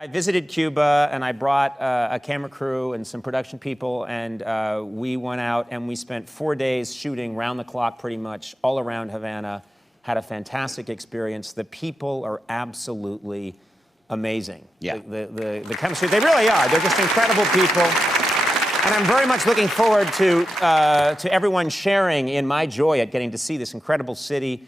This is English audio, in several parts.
I visited Cuba and I brought a camera crew and some production people, and we went out and we spent 4 days shooting round the clock pretty much all around Havana. Had a fantastic experience. The people are absolutely amazing. Yeah. The chemistry, they really are. They're just incredible people. And I'm very much looking forward to everyone sharing in my joy at getting to see this incredible city.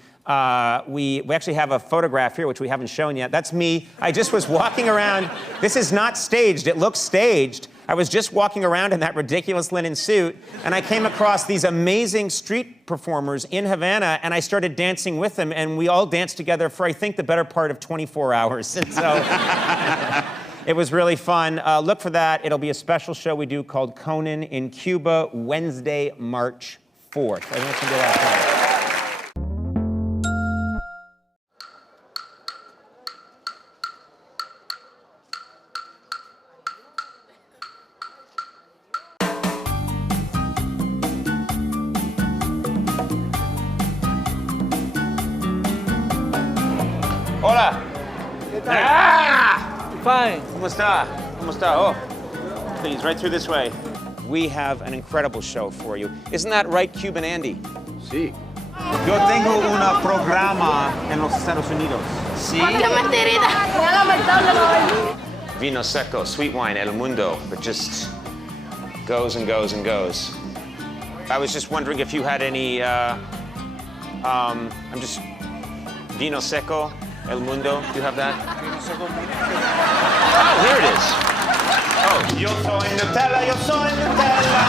We actually have a photograph here, which we haven't shown yet. That's me. I just was walking around. This is not staged. It looks staged. I was just walking around in that ridiculous linen suit, and I came across these amazing street performers in Havana, and I started dancing with them, and we all danced together for, I think, the better part of 24 hours. And so it was really fun. Look for that. It'll be a special show we do called Conan in Cuba, Wednesday, March 4th. I think it's going to be a lot of fun. Hola. ¿Qué tal? Ah! Fine. ¿Cómo está? ¿Cómo está? Oh, please, right through this way. We have an incredible show for you. Isn't that right, Cuban Andy? Sí. Yo tengo un programa en los Estados Unidos. Sí. Vino seco, sweet wine, el mundo, that just goes and goes and goes. I was just wondering if you had any, vino seco, el mundo, do you have that? Oh, here it is. Oh, yo soy Nutella, yo soy Nutella.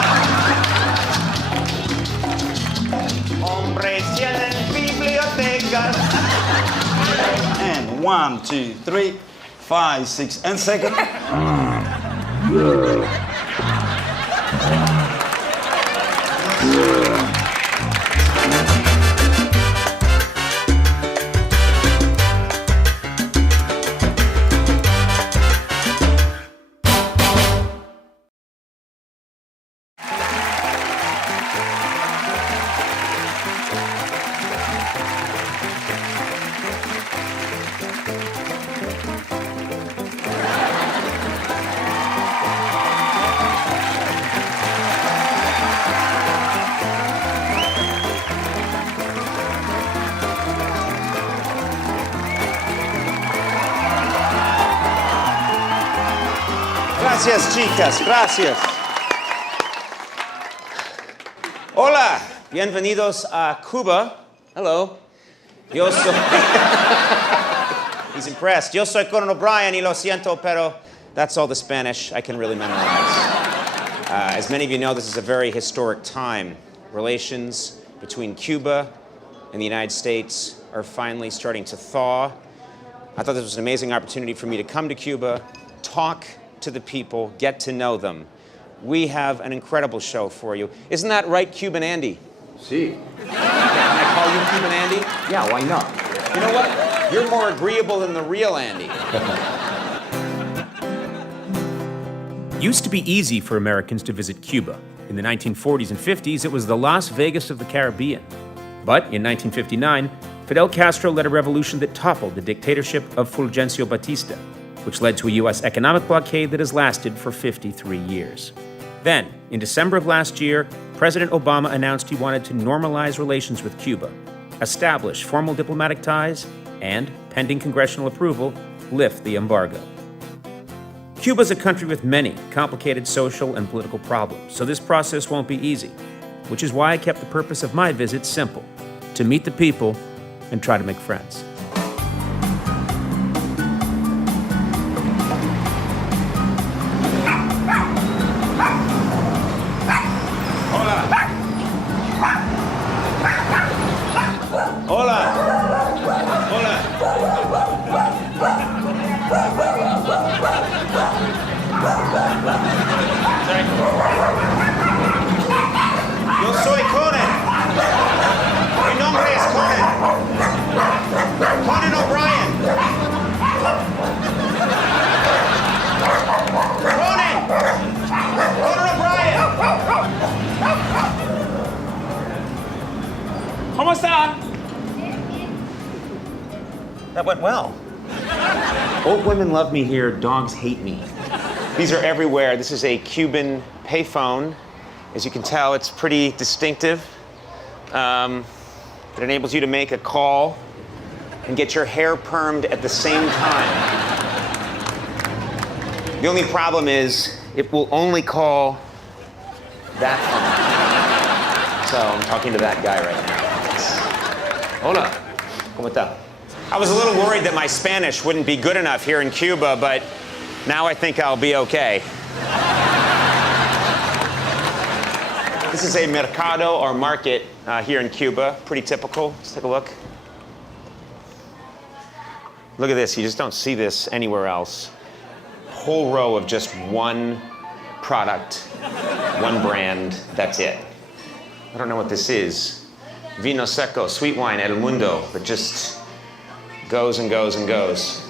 Hombres tienen bibliotecas. And 1, 2, 3, 5, 6, and second. Gracias, chicas, gracias. Hola, bienvenidos a Cuba. Hello. Yo soy... He's impressed. Yo soy Conan O'Brien y lo siento, pero that's all the Spanish I can really memorize. As many of you know, this is a very historic time. Relations between Cuba and the United States are finally starting to thaw. I thought this was an amazing opportunity for me to come to Cuba, talk to the people, get to know them. We have an incredible show for you. Isn't that right, Cuban Andy? Sí. Can I call you Cuban Andy? Yeah, why not? You know what? You're more agreeable than the real Andy. Used to be easy for Americans to visit Cuba. In the 1940s and 50s, it was the Las Vegas of the Caribbean. But in 1959, Fidel Castro led a revolution that toppled the dictatorship of Fulgencio Batista, which led to a U.S. economic blockade that has lasted for 53 years. Then, in December of last year, President Obama announced he wanted to normalize relations with Cuba, establish formal diplomatic ties, and, pending congressional approval, lift the embargo. Cuba is a country with many complicated social and political problems, so this process won't be easy, which is why I kept the purpose of my visit simple: to meet the people and try to make friends. Hola. Hola. Sorry. Yo soy Conan. Mi nombre es Conan. Conan O'Brien. Conan. Conan O'Brien. ¿Cómo está? That went well. Old women love me here, dogs hate me. These are everywhere. This is a Cuban payphone. As you can tell, it's pretty distinctive. It enables you to make a call and get your hair permed at the same time. The only problem is it will only call that phone. So I'm talking to that guy right now. Hola, ¿cómo está? I was a little worried that my Spanish wouldn't be good enough here in Cuba, but now I think I'll be okay. This is a mercado or market here in Cuba, pretty typical. Let's take a look. Look at this, you just don't see this anywhere else. Whole row of just one product, one brand, that's it. I don't know what this is. Vino seco, sweet wine, El Mundo, that just goes and goes and goes.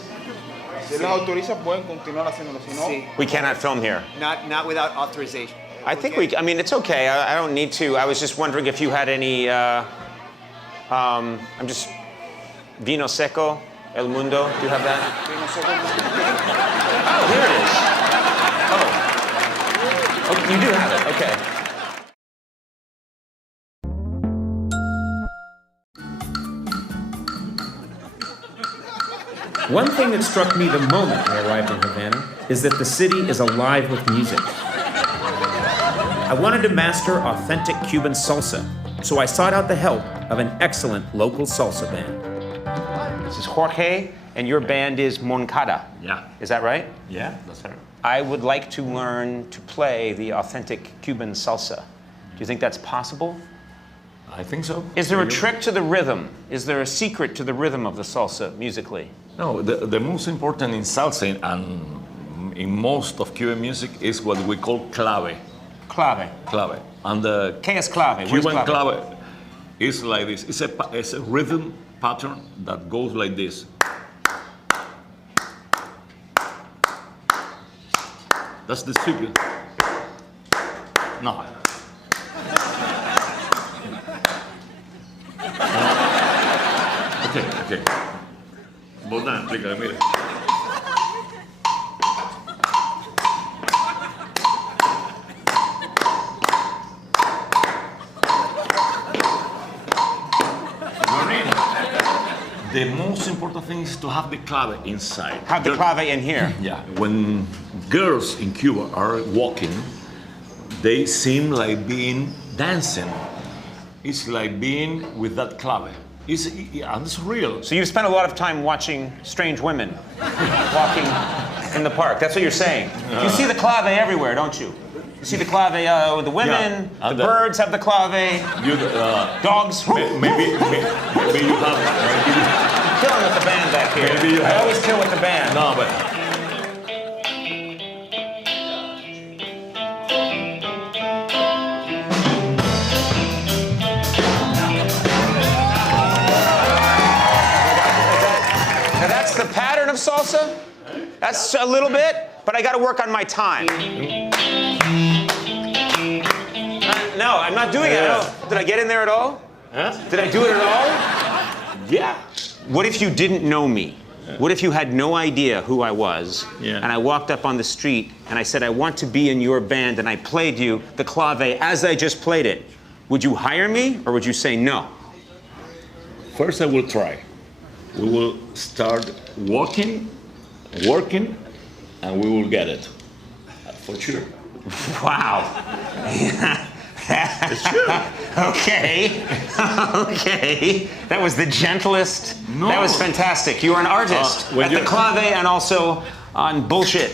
Si les autoriza, pueden continuar haciéndolo. Si no, We cannot film here. Not without authorization. I think I mean, it's okay. I don't need to. I was just wondering if you had any, I'm just, Vino seco, El Mundo, do you have that? Oh, here it is. Oh, you do have it, okay. One thing that struck me the moment I arrived in Havana is that the city is alive with music. I wanted to master authentic Cuban salsa, so I sought out the help of an excellent local salsa band. This is Jorge, and your band is Moncada. Yeah. Is that right? Yeah, that's right. I would like to learn to play the authentic Cuban salsa. Do you think that's possible? I think so. Is there a trick to the rhythm? Is there a secret to the rhythm of the salsa musically? No, the most important in salsa and in most of Cuban music is what we call clave. Clave. Clave. And the ¿Qué es clave? What is Cuban clave? clave is like this. It's a rhythm pattern that goes like this. That's the secret. No. Okay. Vos nada, explícale, mire. The most important thing is to have the clave inside. Have the clave in here. Yeah, when girls in Cuba are walking, they seem like being dancing. It's like being with that clave. And it's real. So you've spent a lot of time watching strange women walking in the park. That's what you're saying. You see the clave everywhere, don't you? You see the clave with the women, Yeah. the birds have the clave, dogs. Maybe you have. Killing with the band back here. Maybe you I have- always kill with the band. No, but Now that's the pattern of salsa. That's a little bit, but I got to work on my time. No, I'm not doing it. Did I get in there at all? huh? Did I do it at all? Yeah. What if you didn't know me? What if you had no idea who I was, Yeah. and I walked up on the street and I said, I want to be in your band, and I played you the clave as I just played it? Would you hire me, or would you say no? First, I will try. We will start working, and we will get it. For sure. Wow. It's true. Okay. Okay. That was the gentlest. No. That was fantastic. You are an artist when at the you- clave and also on bullshit.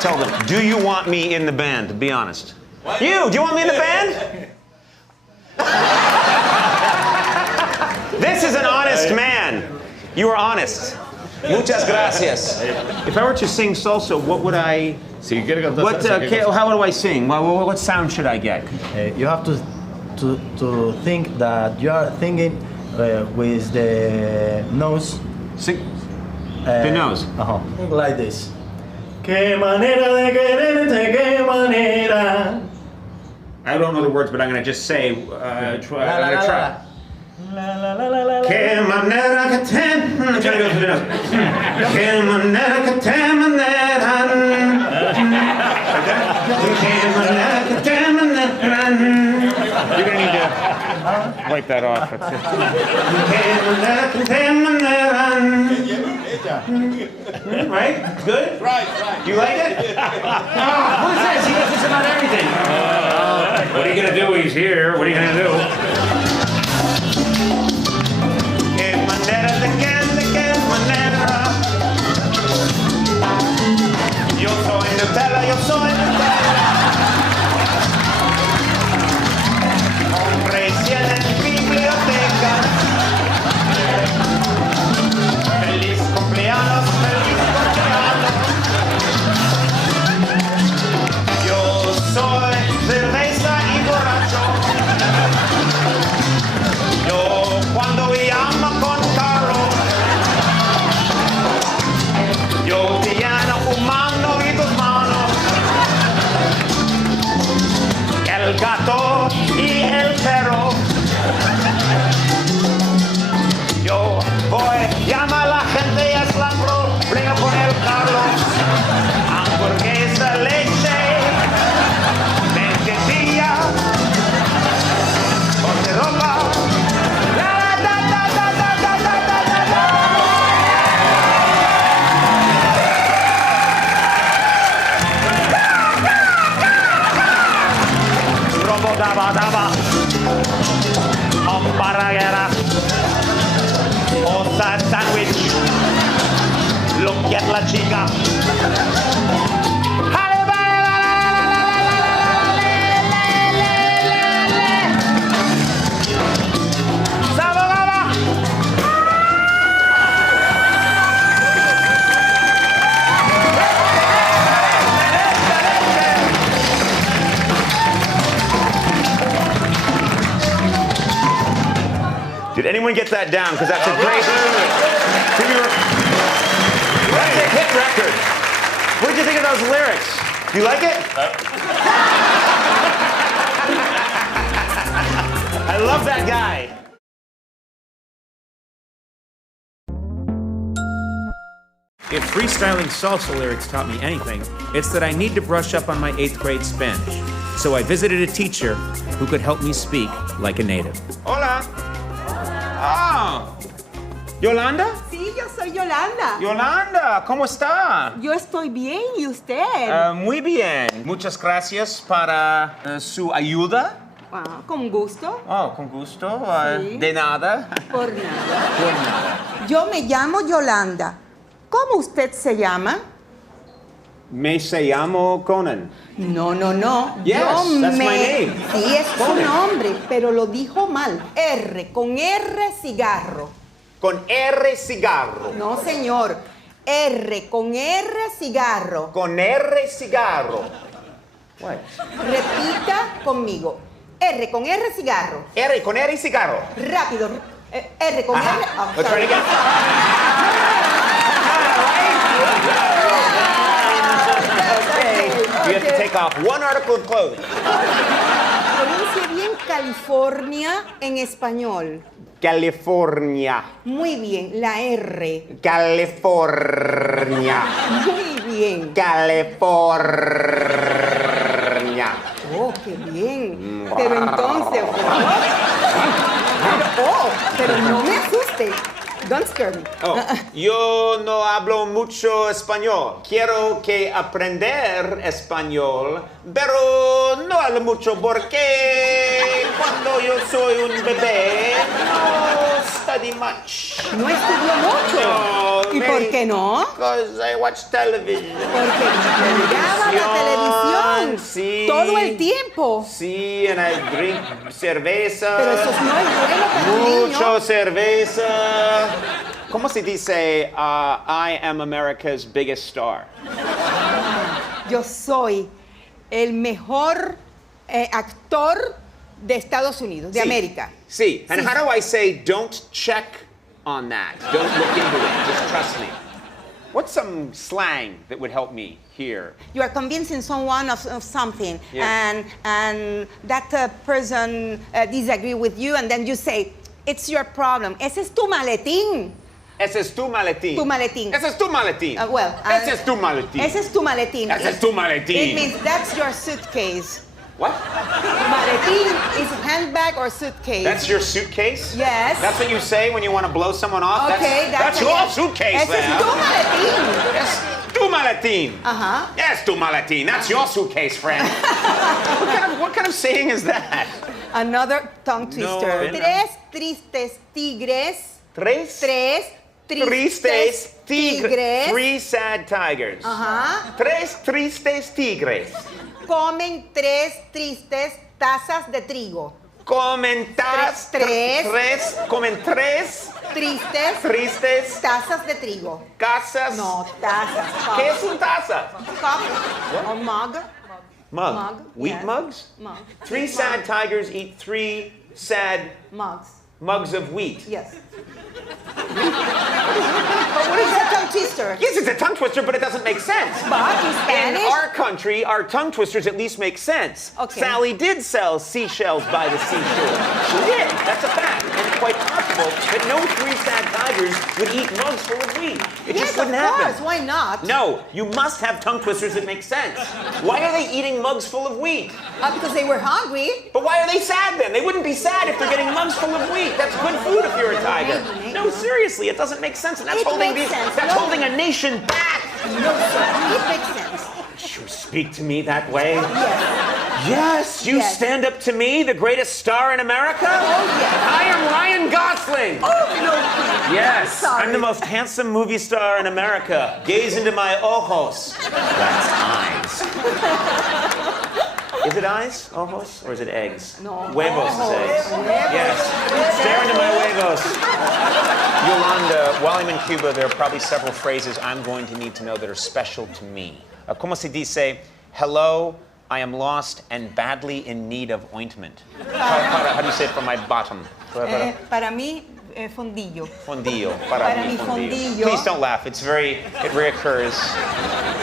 Tell them, do you want me in the band? Be honest. Do you want me in the band? This is an honest man. You are honest. Muchas gracias. If I were to sing salsa, what would I? Si quiere cantar What? salsa, ¿qué cosa? How do I sing? What sound should I get? You have to think that you are thinking with the nose. Sing. The nose. Like this. Qué manera de quererte, qué manera. I don't know the words, but I'm gonna just say. I'm gonna try. La la la la la la la. Qué manera que I'm trying to go through You're gonna need to wipe that off. Right? Good? Right. You like it? Who says he does this about everything? What are you gonna do? He's here. What are you gonna do? Yo soy Nutella, yo soy Nutella. Hombres tienen biblioteca. Feliz cumpleaños, feliz cumpleaños. Yo soy cerveza y borracho. Yo cuando llamo con carro. Yo te lleno un mano y tus manos. El gato y el perro. Yo voy, llama a la gente y es la problema con el Carlos. Hamburguesa, leche, mantequilla, ropa. Daba, daba, hamburguera, osa sandwich, lo que es la chica. Did anyone get that down? Because that's a great. That's a hit record. What did you think of those lyrics? You like it? I love that guy. If freestyling salsa lyrics taught me anything, it's that I need to brush up on my 8th grade Spanish. So I visited a teacher who could help me speak like a native. Hola. Ah. ¿Yolanda? Sí, yo soy Yolanda. Yolanda, ¿cómo está? Yo estoy bien, ¿y usted? Muy bien. Muchas gracias para su ayuda. Ah, con gusto. Oh, con gusto. Sí. De nada. Por nada. Por nada. Yo me llamo Yolanda. ¿Cómo usted se llama? Me llamo Conan. No, no, no. Yes, that's my name. Sí, es su Conan. nombre, pero lo dijo mal. con R cigarro. Con R cigarro. No, señor. con R cigarro. Con R cigarro. What? Repita conmigo. con R cigarro. R con R cigarro. Rápido. R con R. Oh, Let's try it again. Okay. You have to take off one article of clothing. Pronuncie bien California en español. California. Muy bien, la R. California. Muy bien. California. Oh, qué bien. Pero entonces, pero no me asuste. Don't scare me. Oh, yo no hablo mucho español. Quiero que aprender español, pero no hablo mucho porque cuando yo soy un bebé no study much. No estudió mucho. No, ¿Y por qué no? Because I watch television. Porque miraba la televisión Sí. todo el tiempo. Sí, and I drink cerveza. Pero eso no es bueno para un niño. Mucho cerveza. ¿Cómo se dice I am America's biggest star? Yo soy el mejor actor de Estados Unidos, de Sí. América. Sí. And Sí. how do I say don't check on that? Don't look into it. Just trust me. What's some slang that would help me here? You are convincing someone of something, Yeah. and that person disagree with you, and then you say, it's your problem. Ese es tu maletín. Ese es tu maletín. Tu maletín. Ese es tu maletín. Ese es tu maletín. Ese es tu maletín. Ese es tu maletín. It means that's your suitcase. What? Maletín is handbag or suitcase. That's your suitcase? Yes. That's what you say when you want to blow someone off? Okay, that's your yes. suitcase Ese there. es tu maletín. Yes, tu maletín. Uh-huh. Yes, tu maletín. That's your suitcase, friend. what kind of saying is that? Another tongue twister. No. Tres tristes tigres. Tres Tristes tigres. Three sad tigers. Ajá. Tres tristes tigres. Comen tres tristes tazas de trigo. Comen tres Tristes tazas de trigo. casas. No, tazas. ¿Qué es un taza? Cup or mug. Mug. Mug, Wheat yes. mugs? Mug. Three sad tigers eat three sad Mugs. mugs of wheat. Yes. What is a tongue twister? Yes, it's a tongue twister, but it doesn't make sense. But in In Spanish, our country, our tongue twisters at least make sense. Okay. Sally did sell seashells by the seashore. She did. That's a fact. And it's quite possible that no three sad tigers would eat mugs full of wheat. It yes, just wouldn't of happen. course. Why not? No, you must have tongue twisters that make sense. Why are they eating mugs full of wheat? Because they were hungry. But why are they sad then? They wouldn't be sad if they're getting mugs full of wheat. That's good food if you're a tiger. Maybe. No, seriously, it doesn't make sense. And that's It holding makes sense. that's No. holding a nation back. No, sir. It makes sense. You speak to me that way? Yes. Yes, you Yes. stand up to me, the greatest star in America? Oh, yes. I am Ryan Gosling. Oh, no, please. Yes, Sorry. I'm the most handsome movie star in America. Gaze into my ojos. That's eyes. Is it eyes, ojos, or is it eggs? No. Huevos is Ojos. eggs. Huevos. Yes. Stare into my huevos. Yolanda, while I'm in Cuba, there are probably several phrases I'm going to need to know that are special to me. Como se dice, hello, I am lost and badly in need of ointment. How do you say it from my bottom? Para mí, fondillo. Fondillo. Para mí, fondillo. Please don't laugh. It reoccurs.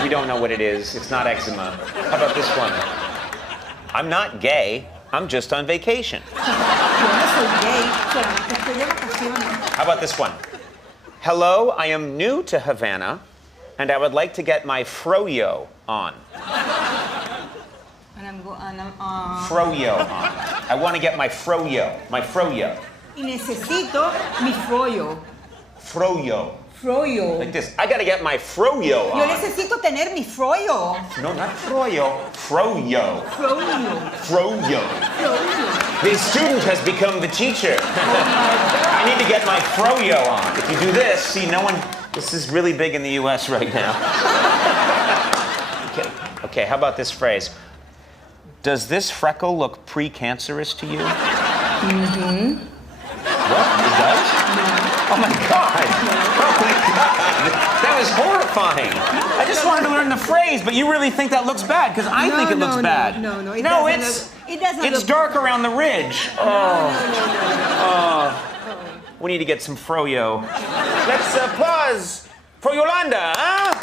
We don't know what it is. It's not eczema. How about this one? I'm not gay. I'm just on vacation. Yo no soy gay, solamente estoy de vacaciones. How about this one? Hello, I am new to Havana, and I would like to get my froyo on. Froyo on. I want to get my froyo. My froyo. Y necesito mi froyo. Froyo. Froyo. Like this. I got to get my froyo Yo on. necesito tener mi froyo. No, not froyo. Froyo. Froyo. Froyo. Froyo. The student has become the teacher. I need to get my froyo on. If you do this, see, no one. This is really big in the U.S. right now. Okay, how about this phrase? Does this freckle look precancerous to you? Mm-hmm. What? It does? Oh my God! Oh my God! That was horrifying. I just wanted to learn the phrase, but you really think that looks bad? Because I think it looks bad. No. No, It doesn't it's look- dark around the ridge. Oh. We need to get some froyo. Let's pause for Yolanda, huh?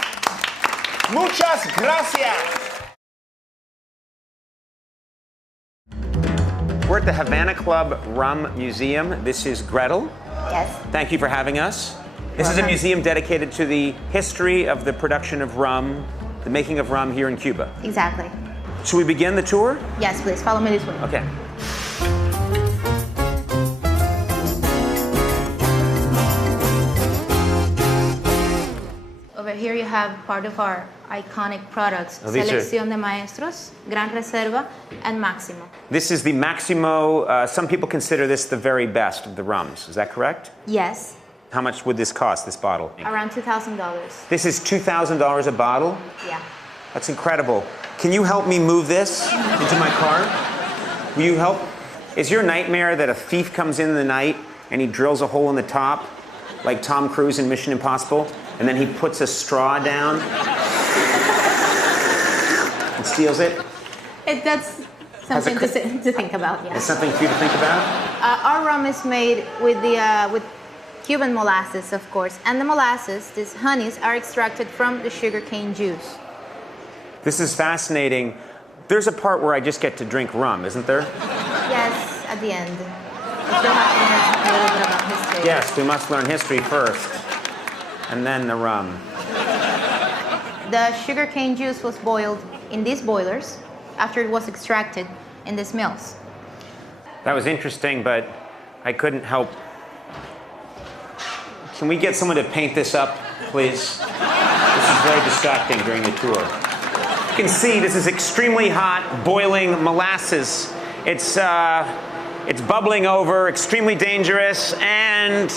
Muchas gracias. We're at the Havana Club Rum Museum. This is Gretel. Yes. Thank you for having us. This is a museum dedicated to the history of the production of rum, the making of rum here in Cuba. Exactly. Should we begin the tour? Yes, please. Follow me this way. Okay. Over here you have part of our iconic products. Oh, these are- Selección de Maestros, Gran Reserva, and Máximo. This is the Maximo. Some people consider this the very best of the rums. Is that correct? Yes, How much would this cost, this bottle? around $2,000. This is $2,000 a bottle? Yeah. That's incredible. Can you help me move this into my car? Will you help? Is your nightmare that a thief comes in the night and he drills a hole in the top, like Tom Cruise in Mission Impossible, and then he puts a straw down and steals it? That's something to think about, yeah. It's something for you to think about? Our rum is made with with Cuban molasses, of course. And the molasses, these honeys, are extracted from the sugarcane juice. This is fascinating. There's a part where I just get to drink rum, isn't there? Yes, at the end. We still have to learn a little bit about history. Yes, we must learn history first. And then the rum. The sugarcane juice was boiled in these boilers after it was extracted in these mills. That was interesting, but I couldn't help. Can we get someone to paint this up, please? This is very distracting during the tour. You can see this is extremely hot, boiling molasses. It's bubbling over, extremely dangerous, and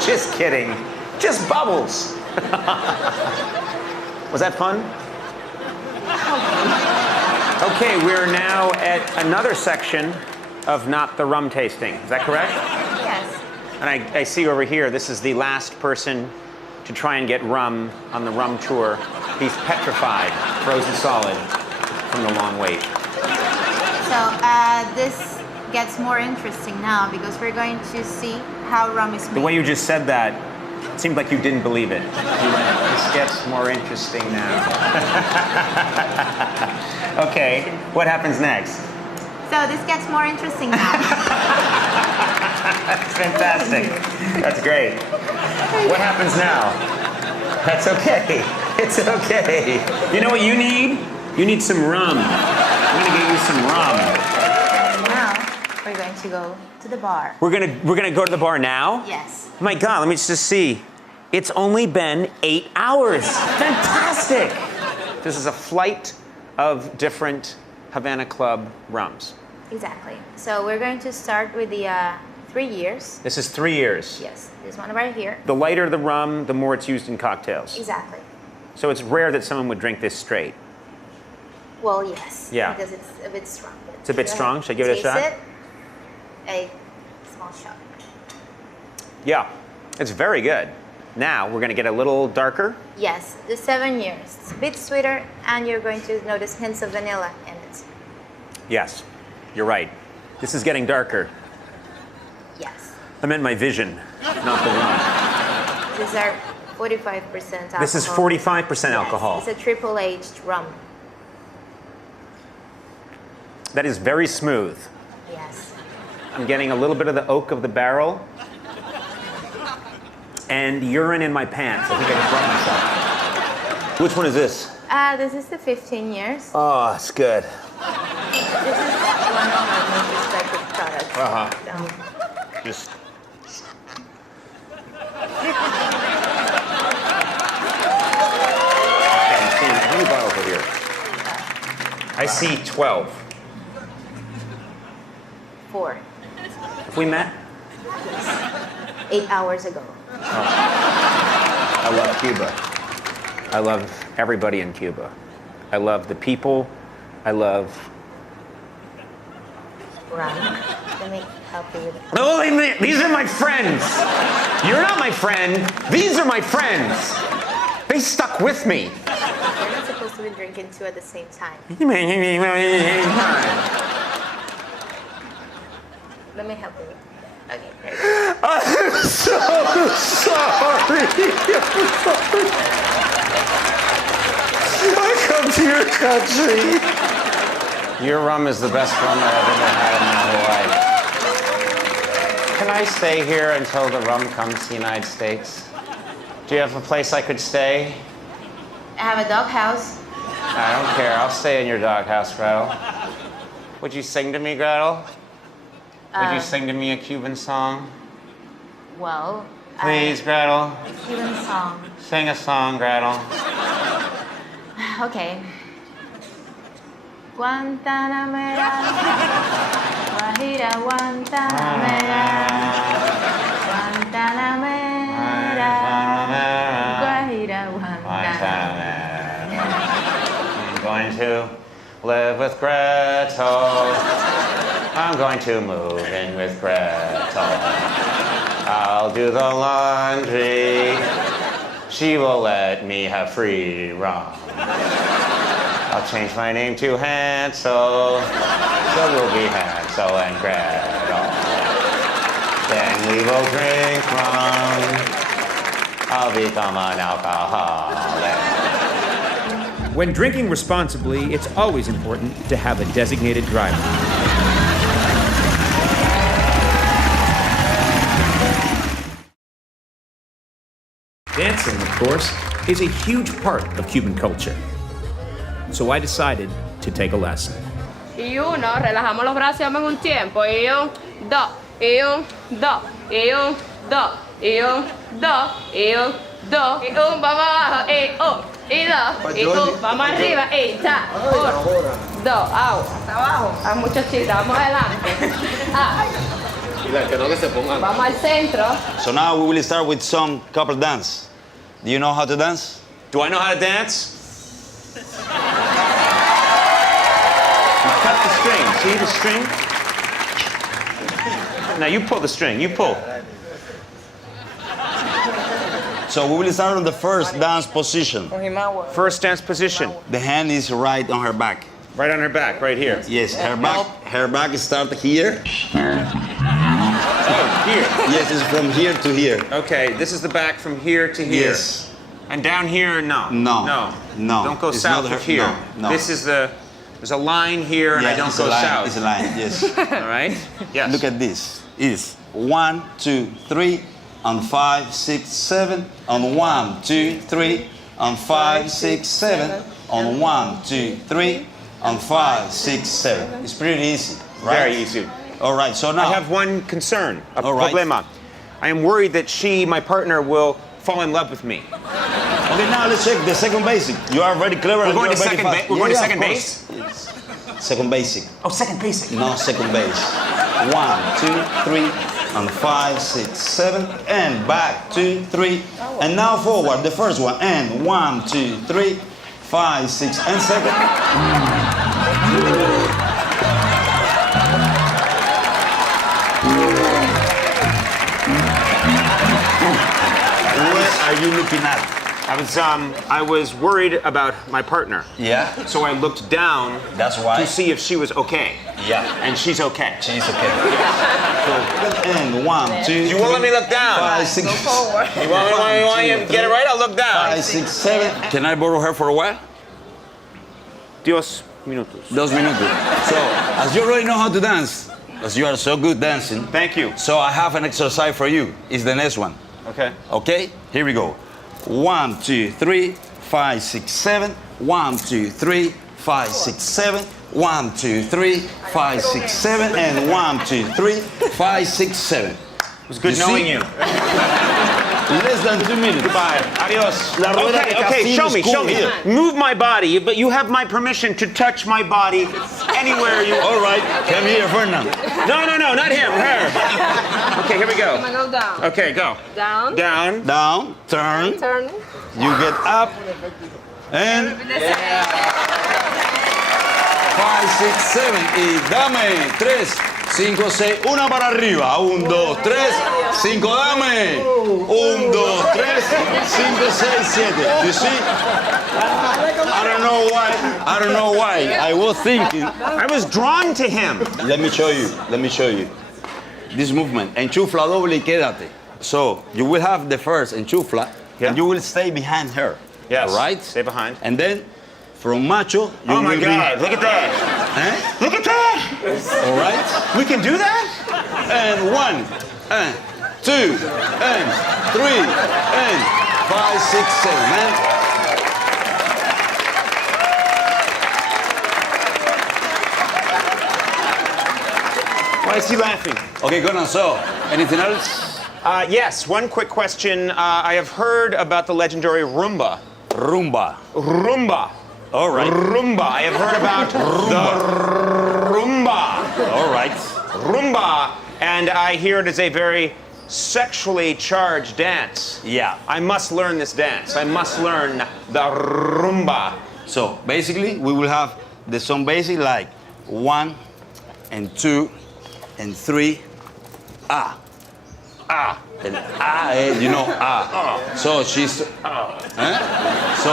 just kidding. Just bubbles. Was that fun? Okay, we're now at another section of not the rum tasting. Is that correct? Yes. And I see over here, this is the last person to try and get rum on the rum tour. He's petrified, frozen solid from the long wait. So this gets more interesting now because we're going to see how rum is made. The way you just said that, it seemed like you didn't believe it. You went, this gets more interesting now. Okay, what happens next? So this gets more interesting now. That's fantastic. That's great. What happens now? That's okay. It's okay. You know what you need? You need some rum. I'm gonna get you some rum. And now we're going to go to the bar. We're gonna go to the bar now? Yes. My God, let me just see. It's only been 8 hours. Fantastic. This is a flight of different Havana Club rums. Exactly. So we're going to start with the 3 years. This is 3 years. Yes, this one right here. The lighter the rum, the more it's used in cocktails. Exactly. So it's rare that someone would drink this straight. Well, yes. Yeah. Because it's a bit strong. It's a bit strong. Should I give it a shot? Taste it. A small shot. Yeah, it's very good. Now we're gonna get a little darker. Yes, the 7 years. It's a bit sweeter, and you're going to notice hints of vanilla in it. Yes, you're right. This is getting darker. Yes. I meant my vision, not the rum. These are 45% alcohol. This is 45% alcohol. Yes, it's a triple aged rum. That is very smooth. Yes. I'm getting a little bit of the oak of the barrel. And urine in my pants. I think I just brought myself. Which one is this? This is the 15 years. Oh, it's good. This is one of our most respected products. Uh-huh. So, Just. How many bottles are here? I see 12. 4. Have we met? 8 hours ago. I love Cuba. I love everybody in Cuba. I love the people. I love. Rum. Let me help you with it. Oh, these are my friends. You're not my friend. These are my friends. They stuck with me. You're not supposed to be drinking 2 at the same time. I'm Let me help you. Okay, there you go. so sorry. I come to your country. Your rum is the best rum I've ever had in my whole life. Can I stay here until the rum comes to the United States? Do you have a place I could stay? I have a doghouse. I don't care. I'll stay in your doghouse, Gretel. Would you sing to me, Gretel? Would you sing to me a Cuban song? Well, Please, Gretel. a Cuban song. Sing a song, Gretel. Okay. Guantanamera, Guajira, Guantanamera, Guantanamera, Guajira, Guantanamera. I'm going to live with Gretel. I'm going to move in with Gretel. I'll do the laundry. She will let me have free rum. I'll change my name to Hansel, so we'll be Hansel and Gretel. Then we will drink rum. I'll become an alcoholic. When drinking responsibly, it's always important to have a designated driver. Dancing, of course, is a huge part of Cuban culture. So I decided to take a lesson. Y uno, relajamos los brazos y damos un tiempo. Y un, dos, y un, dos, y un, dos, y un, dos, y un, dos, y un, vamos abajo, y un, y dos, y un, vamos arriba, y ta, uno, dos, agua, hasta abajo. Hay muchos chistes, vamos adelante. Vamos al centro. So now we will start with some couple dance. Do you know how to dance? Do I know how to dance? Cut the string. See the string? Now you pull the string. You pull. So we will start on the first dance position. First dance position. The hand is right on her back. Right on her back, right here. Yes, her back start here. Oh, here. Yes, it's from here to here. Okay, this is the back from here to here. Yes. And down here, no. No. No. No. Don't go It's south not of her- here. no, no. This is there's a line here, and I don't it's go a line, south. It's a line, yes. All right? Yes. Look at this. It's 1, 2, 3, on 5, 6, 7, on 1, 2, 3, on 5, 6, 7, on 1, 2, 3, on 5, 6, 7. It's pretty easy, right? Very easy. All right, so now. I have one concern, a All right. problema. I am worried that my partner, will fall in love with me. Okay, now let's check the second basic. You are very clever. We're and going you to are very second fast. base. We're going to Yeah, second of base. course. Yes. Second basic. Oh, second basic. No, second base. 1, 2, 3, and 5, 6, 7, and back, 2, 3, and now forward. The first one, and 1, 2, 3, 5, 6, and second. What are you looking at? I was worried about my partner. Yeah. So I looked down That's why. to see if she was okay. Yeah. And she's okay. She's okay. So, and 1, 2. You won't let me look down. 5, 6. Go forward. You want me to get it right? I'll look down. 5, 6, 7. Can I borrow her for a while? Dios minutos. 2 minutos. So, as you already know how to dance, as you are so good dancing, Thank you. so I have an exercise for you. It's the next one. Okay. Okay? Here we go. 1, 2, 3, 5, 6, 7. 1, 2, 3, 5, 6, 7. 1, 2, 3, 5, 6, 7. And 1, 2, 3, 5, 6, 7. It was good You knowing see? you. Less than 2 minutes. Goodbye. Adios. La rueda de Okay, casino show is me, cool show me. here. Move my body, but you have my permission to touch my body anywhere you. All right, come here, Fernand. No, not him, her. Okay, here we I'm go. gonna go down. Okay, go. Down. Down. Down, turn, Turn. you get up, and 5, 6, 7, y dame, 3, 5, 6, una para arriba, 1, 2, 3, 5, dame, 1, 2, 3, 5, 6, 7, you see? I don't know why, I was thinking, I was drawn to him. let me show you, this movement, enchufla doble y quédate. So, you will have the first enchufla, and you will stay behind her. Yes. All right? Stay behind. And then, from macho, you Oh my will God! be... Look at that! Eh? Look at that! All right? We can do that? And 1, and 2, and 3, and 5, 6, 7, man. Why is he laughing? Okay, Conan, so, anything else? Yes. One quick question. I have heard about the legendary rumba. Rumba. Rumba. All right. Rumba. I have heard about the rumba. All right. Rumba, and I hear it is a very sexually charged dance. Yeah. I must learn this dance. I must learn the rumba. So, basically, we will have the song basic like 1, and 2, and 3, ah. And you know, So she's, So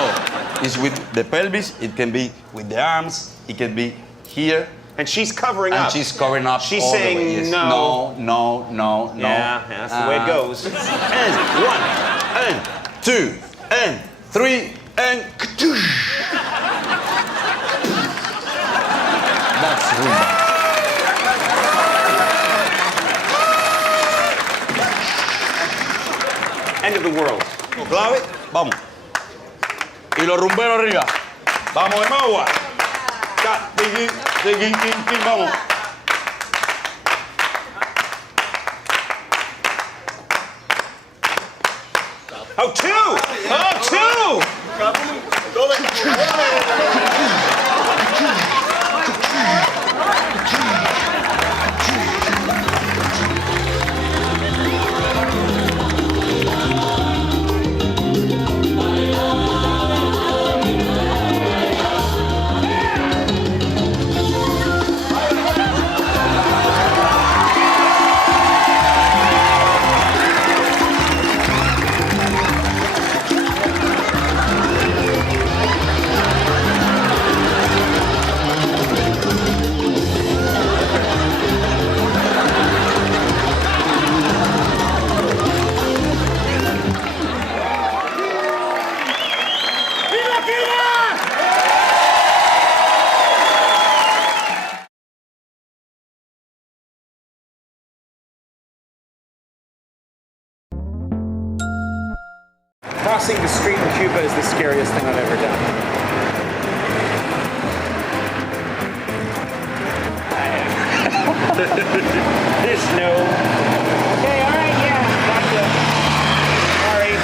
it's with the pelvis, it can be with the arms, it can be here. And she's covering And up. she's covering up. She's all the saying way, yes. no. No. Yeah, that's the way it goes. And 1, and 2, and 3, and katoosh. That's rumba. End of the world. Clave, vamos. Y los rumberos arriba. Vamos de magua. Vamos. Oh, two! Oh, two! Crossing the street in Cuba is the scariest thing I've ever done. There's no... Okay, all right, yeah, gotcha. Sorry.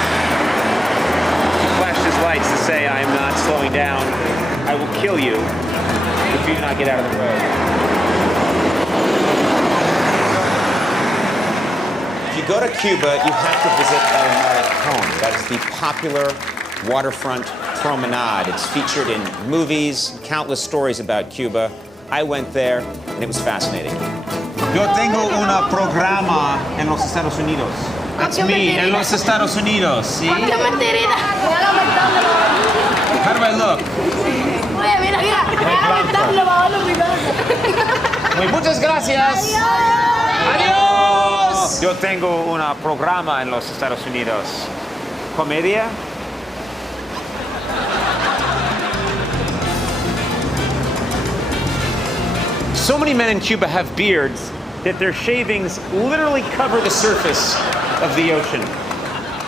He flashed his lights to say, I'm not slowing down. I will kill you if you do not get out of the road. If you go to Cuba, you have to visit El Malecón. That is the popular waterfront promenade. It's featured in movies, countless stories about Cuba. I went there, and it was fascinating. Yo tengo un programa en los Estados Unidos. That's me, en los Estados Unidos, ¿sí? How do I look? Muy muchas gracias. Adiós. Yo tengo un programa en los Estados Unidos. ¿Comedia? So many men in Cuba have beards that their shavings literally cover the surface of the ocean.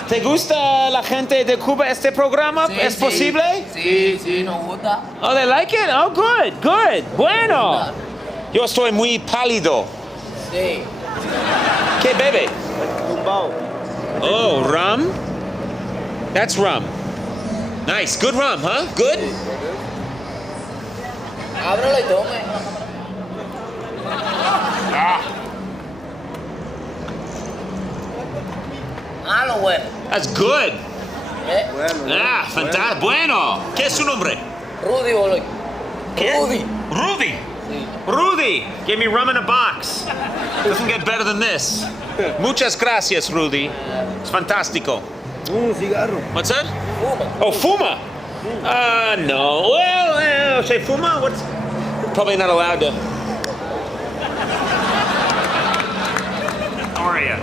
¿Te gusta la gente de Cuba este programa? Sí, ¿Es sí. posible? Sí, nos gusta. Oh, they like it? Oh, good, good. Bueno. Yo estoy muy pálido. Sí. ¿Qué bebe? Oh, rum? That's rum. Nice, good rum, huh? Good? Ábrelo y tome. Ah, lo bueno. That's good. ¿Eh? Ah, fantástico. Bueno. ¿Qué es su nombre? Rudy, boludo. ¿Qué? Rudy. Rudy. Sí. Rudy. Give me rum in a box. Doesn't get better than this. Muchas gracias, Rudy. It's fantástico. Un cigarro. What's that? Fuma. Oh, fuma. No. Well, say fuma? What's... Probably not allowed to. How are you?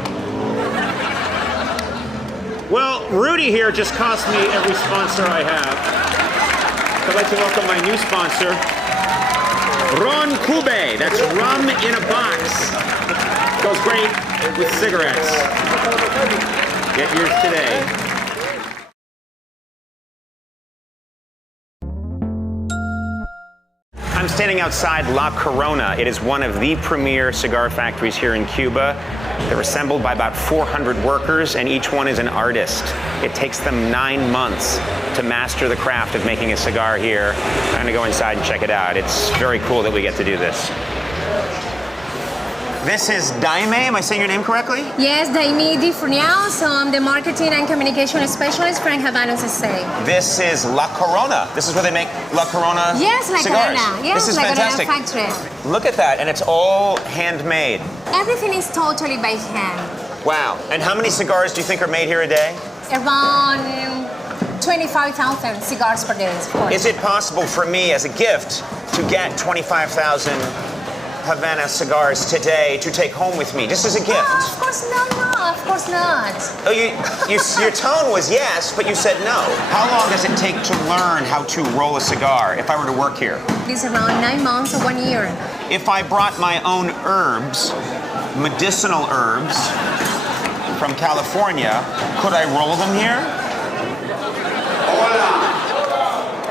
Well, Rudy here just cost me every sponsor I have. I'd like to welcome my new sponsor, Ron Cube. That's rum in a box. Goes great with cigarettes. Get yours today. I'm standing outside La Corona. It is one of the premier cigar factories here in Cuba. They're assembled by about 400 workers, and each one is an artist. It takes them 9 months to master the craft of making a cigar here. I'm gonna go inside and check it out. It's very cool that we get to do this. This is Daime, am I saying your name correctly? Yes, Daimi Di Furnial, so I'm the marketing and communication specialist for Habanos SA. This is La Corona. This is where they make La Corona Yes, La cigars. Corona. Yes, this is La Corona fantastic. factory. Look at that, and it's all handmade. Everything is totally by hand. Wow. And how many cigars do you think are made here a day? Around 25,000 cigars per day, of course. Is it possible for me as a gift to get 25,000 Havana cigars today to take home with me, just as a gift? No, of course not, of course not. Oh, your tone was yes, but you said no. How long does it take to learn how to roll a cigar if I were to work here? It's around 9 months or 1 year. If I brought my own herbs, medicinal herbs from California, could I roll them here?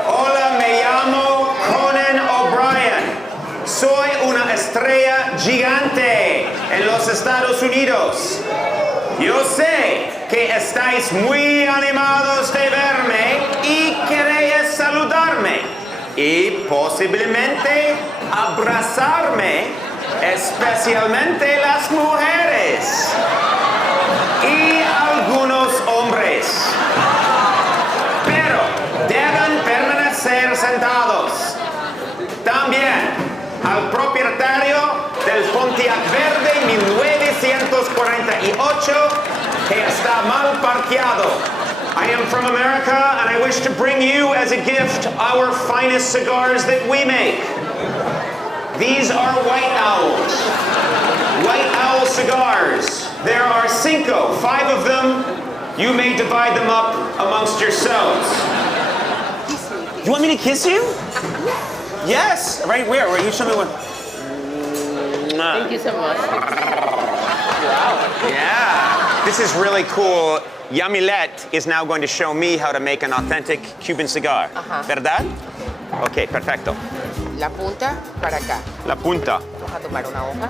Hola, me llamo Conan O'Brien. Soy una estrella gigante en los Estados Unidos. Yo sé que estáis muy animados de verme y queréis saludarme y posiblemente abrazarme, especialmente las mujeres y algunos hombres. Pero deben permanecer sentados. También al propietario del Pontiac Verde 1948 que está mal parqueado. I am from America and I wish to bring you as a gift our finest cigars that we make. These are White Owls. White Owl cigars. There are 5 of them. You may divide them up amongst yourselves. You want me to kiss you? Yes. Right where? Will you show me one? Thank you so much. Yeah. This is really cool. Yamilet is now going to show me how to make an authentic Cuban cigar. ¿Verdad? Okay, perfecto. La punta para acá. La punta. Vamos a tomar una hoja.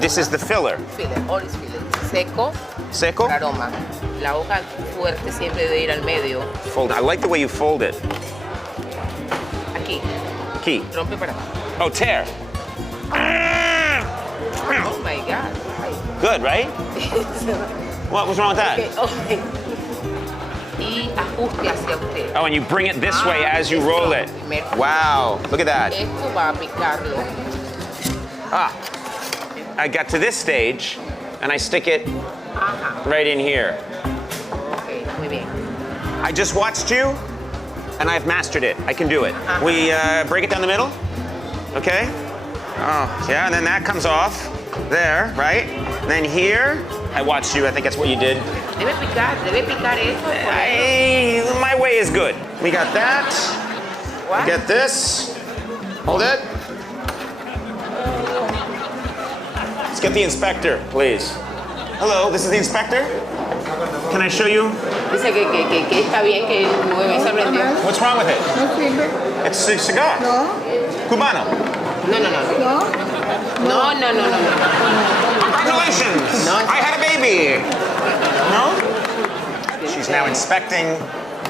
This is the filler. Filler, all is filler. Seco. Seco? Para aroma. La hoja fuerte siempre debe ir al medio. Fold. I like the way you fold it. Aquí. Aquí. Rompe para acá. Oh, tear. Oh my God. Good, right? What was wrong with that? Okay. Y ajuste hacia usted. Oh, and you bring it this way as you roll it. Wow, look at that. Esto va a picarlo. Ah, I got to this stage, and I stick it right in here. Okay, muy bien. I just watched you, and I've mastered it. I can do it. We break it down the middle, okay? Oh, yeah, and then that comes off there, right? And then here, I watched you. I think that's what you did. Debe picar eso. My way is good. We got that. What? We get this. Hold it. Let's get the inspector, please. Hello, this is the inspector. Can I show you? Dice que está bien que no se prendió. What's wrong with it? No sirve. It's a cigar. No. Cubano. No. No. Congratulations! No. I had a baby. No? She's now inspecting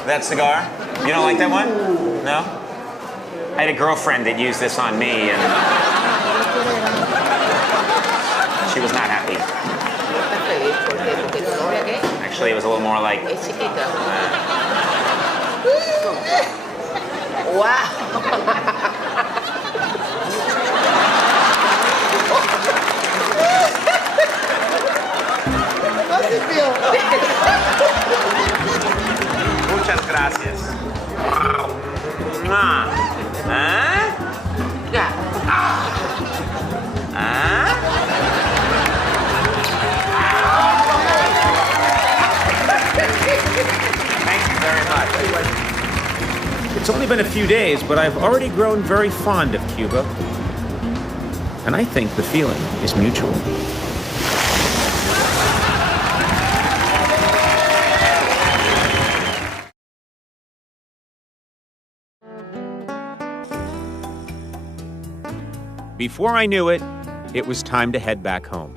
that cigar. You don't like that one? No? I had a girlfriend that used this on me, and she was not happy. Actually, it was a little more like. Wow. Muchas gracias. ¿Ah? Thank you very much. It's only been a few days, but I've already grown very fond of Cuba. And I think the feeling is mutual. Before I knew it, it was time to head back home.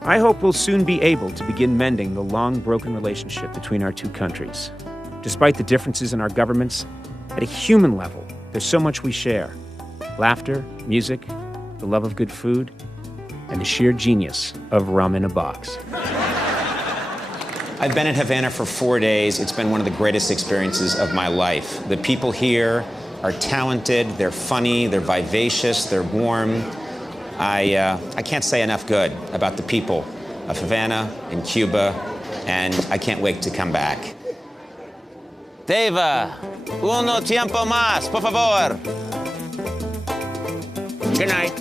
I hope we'll soon be able to begin mending the long broken relationship between our two countries. Despite the differences in our governments, at a human level, there's so much we share. Laughter, music, the love of good food, and the sheer genius of rum in a box. I've been in Havana for 4 days. It's been one of the greatest experiences of my life. The people here are talented, they're funny, they're vivacious, they're warm. I can't say enough good about the people of Havana and Cuba, and I can't wait to come back. Teva, uno tiempo más, por favor. Good night.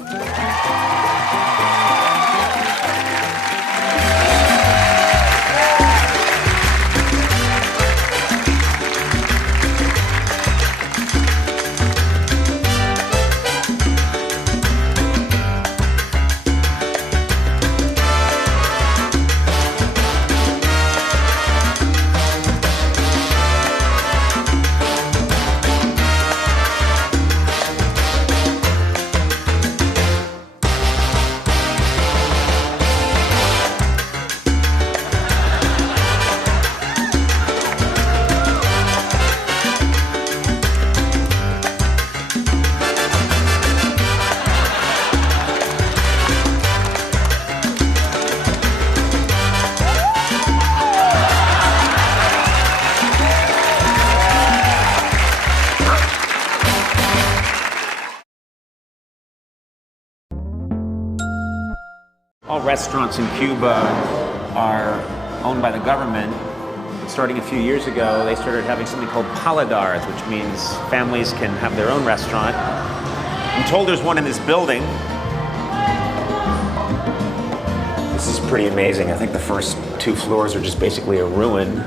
restaurants in Cuba are owned by the government. Starting a few years ago, they started having something called paladars, which means families can have their own restaurant. I'm told there's one in this building. This is pretty amazing. I think the first 2 floors are just basically a ruin.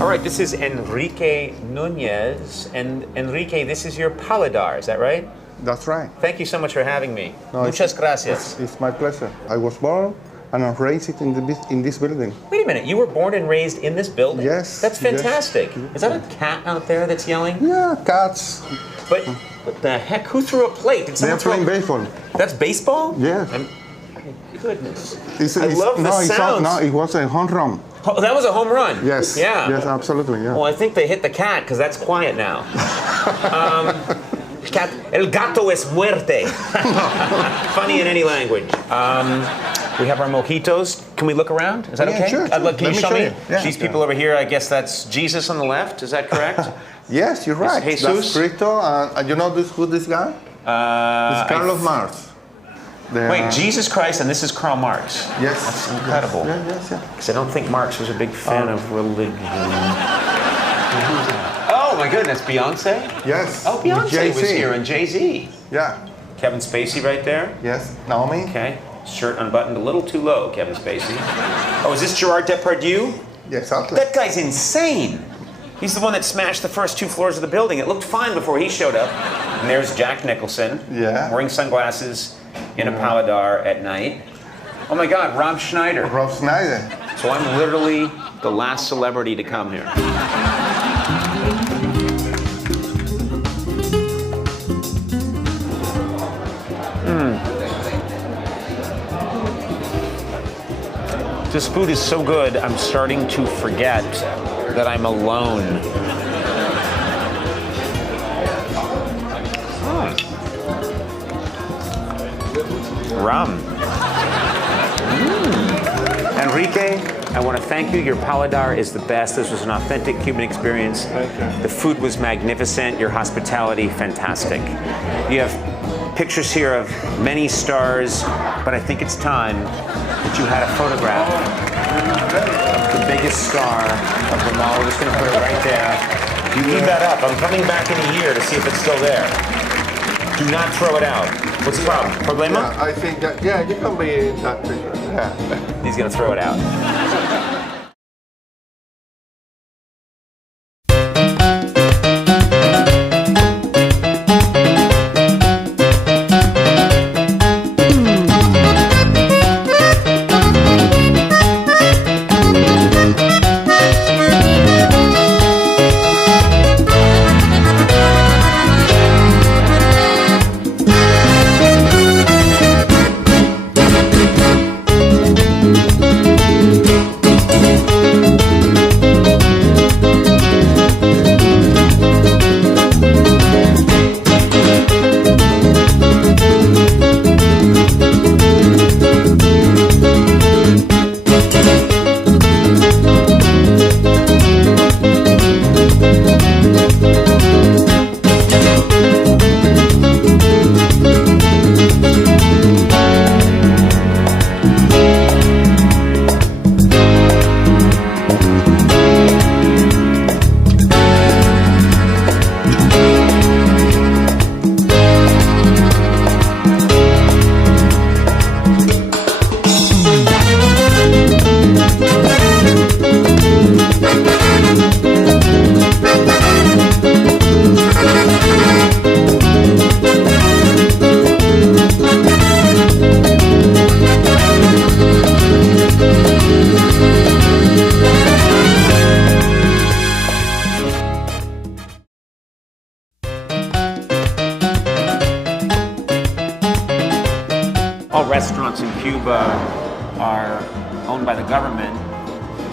All right, this is Enrique Nunez. And Enrique, this is your paladar, is that right? That's right. Thank you so much for having me. No, Muchas gracias. It's my pleasure. I was born and I raised in this building. Wait a minute, you were born and raised in this building? Yes. That's fantastic. Yes. Is that a cat out there that's yelling? Yeah, cats. But what the heck? Who threw a plate? Did They're someone playing baseball. That's baseball? Yeah. Goodness. I love the sounds. No, it was a home run. Oh, that was a home run? Yes. Yeah. Yes, absolutely, yeah. Well, I think they hit the cat because that's quiet now. El gato es muerte. Funny in any language. We have our mojitos. Can we look around? Is that Yeah, okay? sure. Can you show me? Yeah, These people over here, I guess that's Jesus on the left. Is that correct? Yes, you're right. Jesus. That's Cristo. And you know who this guy? It's Carlos Marx. Wait, Jesus Christ, and this is Karl Marx. Yes. That's incredible. Yes. Because I don't think Marx was a big fan of religion. Oh my goodness, Beyonce? Yes. Oh, Beyonce Jay-Z. was here, and Jay-Z. Yeah. Kevin Spacey right there. Yes. Naomi. Okay. Shirt unbuttoned a little too low, Kevin Spacey. Oh, is this Gerard Depardieu? Yes, exactly. That guy's insane. He's the one that smashed the first 2 floors of the building. It looked fine before he showed up. And there's Jack Nicholson. Yeah. Wearing sunglasses in a paladar at night. Oh my God, Rob Schneider. Rob Schneider. So I'm literally the last celebrity to come here. This food is so good, I'm starting to forget that I'm alone. Rum. Enrique, I want to thank you. Your paladar is the best. This was an authentic Cuban experience. Thank you. The food was magnificent. Your hospitality, fantastic. You have pictures here of many stars, but I think it's time that you had a photograph of the biggest star of them all. We're just going to put it right there. You leave that up. I'm coming back in a year to see if it's still there. Do not throw it out. What's the problem? Problema? Yeah, I think that, yeah, you can be in that picture. Yeah. He's going to throw it out. All restaurants in Cuba are owned by the government.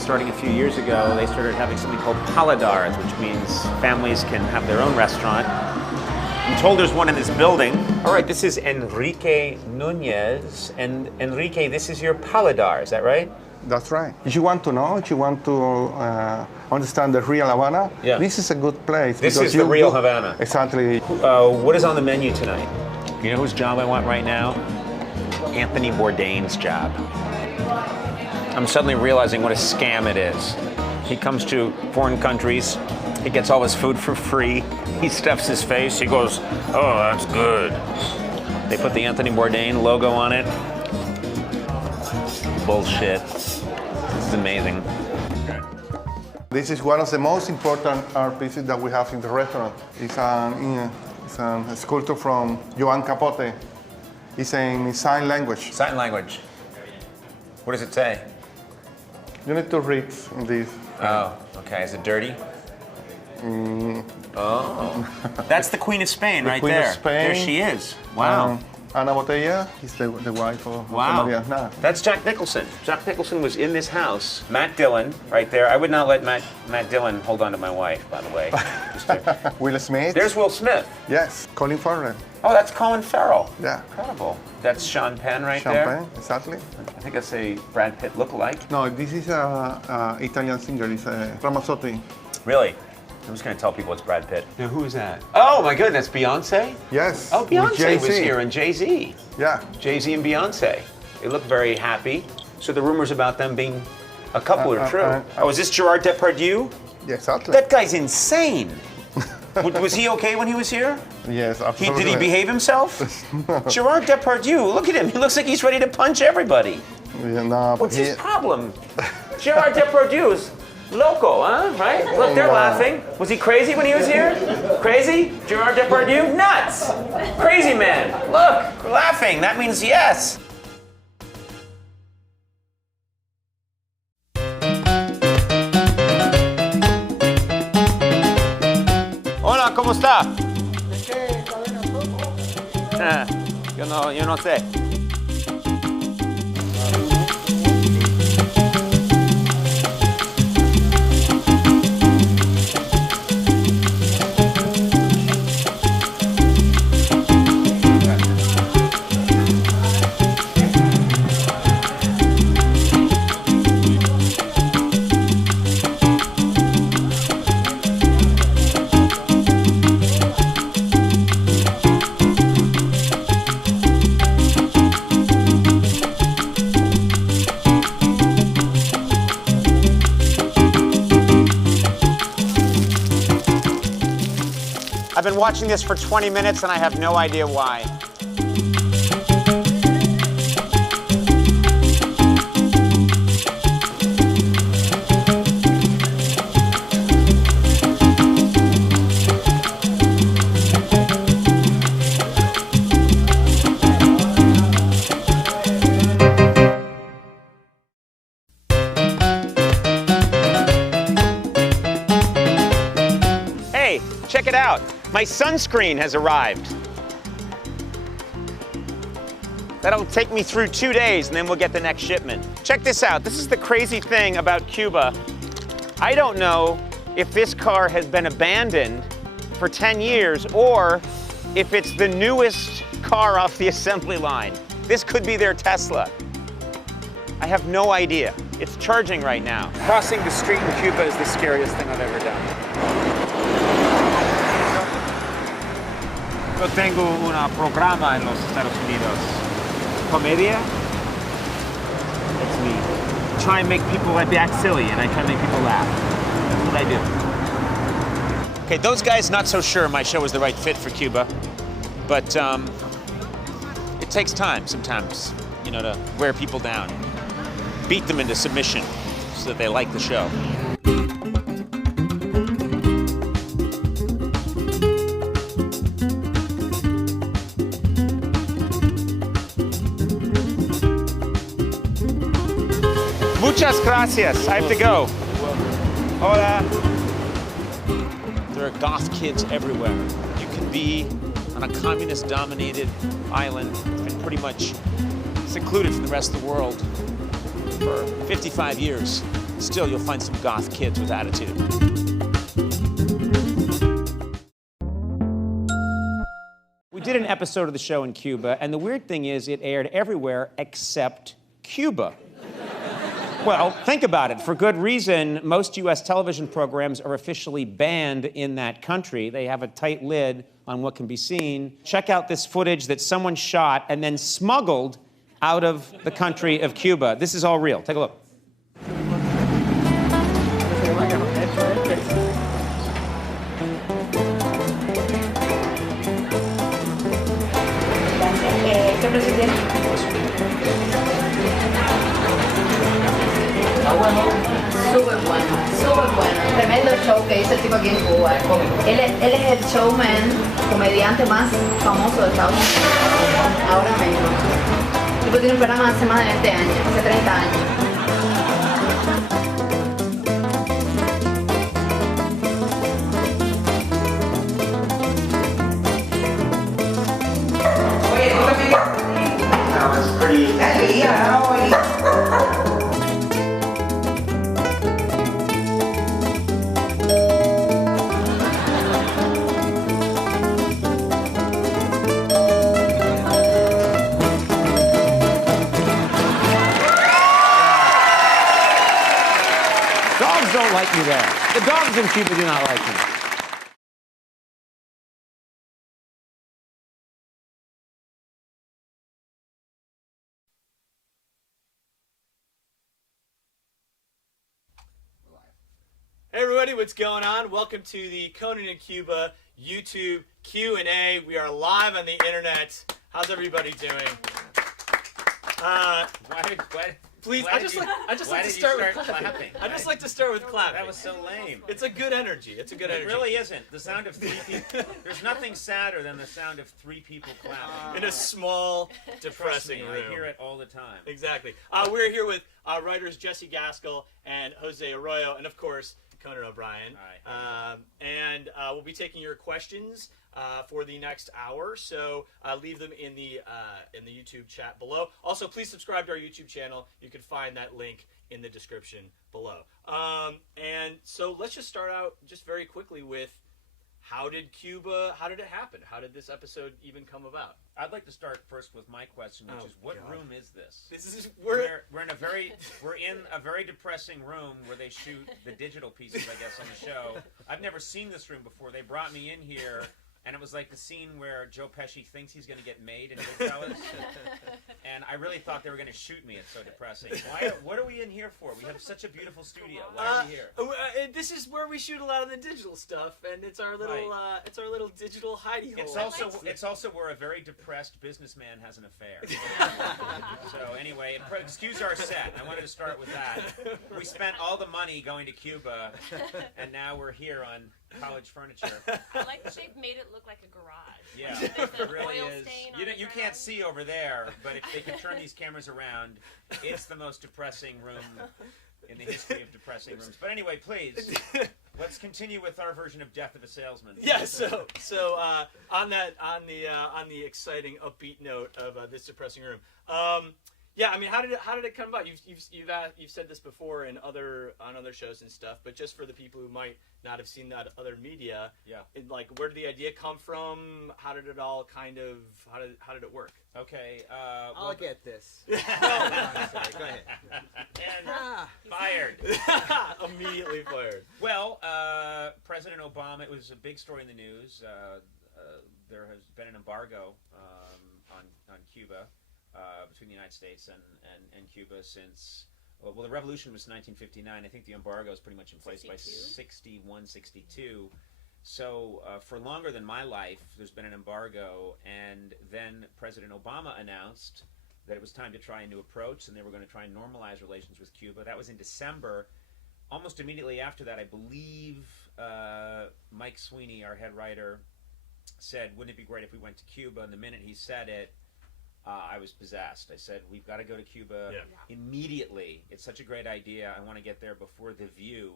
Starting a few years ago, they started having something called paladars, which means families can have their own restaurant. I'm told there's one in this building. All right, this is Enrique Nunez. And Enrique, this is your paladar, is that right? That's right. If you want to know, if you want to understand the real Havana, Yeah. this is a good place. This because is the real Havana. Exactly. What is on the menu tonight? You know whose job I want right now? Anthony Bourdain's job. I'm suddenly realizing what a scam it is. He comes to foreign countries, he gets all his food for free, he stuffs his face, he goes, oh, that's good. They put the Anthony Bourdain logo on it. Bullshit. This is amazing. This is one of the most important art pieces that we have in the restaurant. It's a sculpture from Joan Capote. It's in sign language. Sign language. What does it say? You need to read this. Oh, okay. Is it dirty? Oh. That's the Queen of Spain right Queen there. of Spain. There she is. Wow. Ana Botella is the wife of Maria Aznar. That's Jack Nicholson. Jack Nicholson was in this house. Matt Dillon, right there. I would not let Matt Dillon hold on to my wife, by the way. Will Smith. There's Will Smith. Yes, Colin Farrell. Oh, that's Colin Farrell. Yeah. Incredible. That's Sean Penn right Sean there. Penn, exactly. I think that's a Brad Pitt lookalike. No, this is a Italian singer. It's Ramazzotti. Really? I'm just going to tell people it's Brad Pitt. Now, who is that? Oh, my goodness, Beyonce? Yes. Oh, Beyonce Jay-Z. was here, and Jay-Z. Yeah. Jay-Z and Beyonce. They look very happy. So the rumors about them being a couple are true. Oh, is this Gerard Depardieu? Yeah, exactly. That guy's insane. Was he okay when he was here? Yes, absolutely. Did he behave himself? Gerard Depardieu, look at him. He looks like he's ready to punch everybody. Yeah, no, What's his problem? Gerard Depardieu is loco, huh? Right? Look, they're laughing. Was he crazy when he was here? Crazy? Gerard Depardieu? Nuts! Crazy man. Look, we're laughing. That means yes. Hola, ¿cómo está? Yo no sé. I've been watching this for 20 minutes and I have no idea why. Hey, check it out. My sunscreen has arrived. That'll take me through 2 days and then we'll get the next shipment. Check this out. This is the crazy thing about Cuba. I don't know if this car has been abandoned for 10 years or if it's the newest car off the assembly line. This could be their Tesla. I have no idea. It's charging right now. Crossing the street in Cuba is the scariest thing I've ever done. Yo tengo un programa en los Estados Unidos. Comedia. That's me. Try and make people act silly, and I try and make people laugh. That's what I do. Okay, those guys not so sure my show is the right fit for Cuba, but it takes time sometimes, you know, to wear people down, beat them into submission so that they like the show. Muchas gracias. I have to go. Hola. There are goth kids everywhere. You can be on a communist-dominated island and pretty much secluded from the rest of the world for 55 years. Still, you'll find some goth kids with attitude. We did an episode of the show in Cuba, and the weird thing is it aired everywhere except Cuba. Well, think about it. For good reason, most U.S. television programs are officially banned in that country. They have a tight lid on what can be seen. Check out this footage that someone shot and then smuggled out of the country of Cuba. This is all real. Take a look. Súper bueno. Tremendo show que hizo el tipo aquí en Cuba. Él es el showman, comediante más famoso de Estados Unidos ahora mismo. El tipo tiene un programa hace más de 20 años, hace 30 años. Dogs don't like me there. The dogs in Cuba do not like me. Hey everybody, what's going on? Welcome to the Conan in Cuba YouTube Q&A. We are live on the internet. How's everybody doing? Please, I just like to start with clapping. I just like to start with clapping. That was so lame. It's a good energy. It's a good energy. It really isn't. The sound of three people. There's nothing sadder than the sound of three people clapping. In a small, depressing room. I hear it all the time. Exactly. We're here with writers Jesse Gaskell and Jose Arroyo, and of course, Conan O'Brien. And we'll be taking your questions for the next hour, so leave them in the YouTube chat below. Also, please subscribe to our YouTube channel. You can find that link in the description below. And so let's just start out just very quickly with how did it happen? How did this episode even come about? I'd like to start first with my question, which is, what room is this? We're in a very depressing room where they shoot the digital pieces, I guess, on the show. I've never seen this room before. They brought me in here, and it was like the scene where Joe Pesci thinks he's going to get made in Goodfellas. And I really thought they were going to shoot me. It's so depressing. What are we in here for? We have such a beautiful studio. Why are we here? This is where we shoot a lot of the digital stuff, and it's our little digital hidey hole. It's also where a very depressed businessman has an affair. So anyway, excuse our set. I wanted to start with that. We spent all the money going to Cuba, and now we're here on college furniture. I like that they've made it look like a garage. Yeah, it really is. You can't see over there, but if they can turn these cameras around, it's the most depressing room in the history of depressing rooms. But anyway, please, let's continue with our version of Death of a Salesman. Yeah. So on the exciting upbeat note of this depressing room. Yeah, I mean, how did it come about? You've said this before on other shows and stuff, but just for the people who might not have seen that other media, where did the idea come from? How did it all how did it work? Okay, I'll get this. Sorry, go ahead. And fired. Immediately fired. Well, President Obama. It was a big story in the news. There has been an embargo on Cuba. Between the United States and Cuba since, well, the revolution was 1959. I think the embargo is pretty much in place 62? By 61, 62. So for longer than my life, there's been an embargo, and then President Obama announced that it was time to try a new approach, and they were going to try and normalize relations with Cuba. That was in December. Almost immediately after that, I believe Mike Sweeney, our head writer, said, wouldn't it be great if we went to Cuba? And the minute he said it, I was possessed. I said, we've got to go to Cuba immediately. It's such a great idea. I want to get there before The View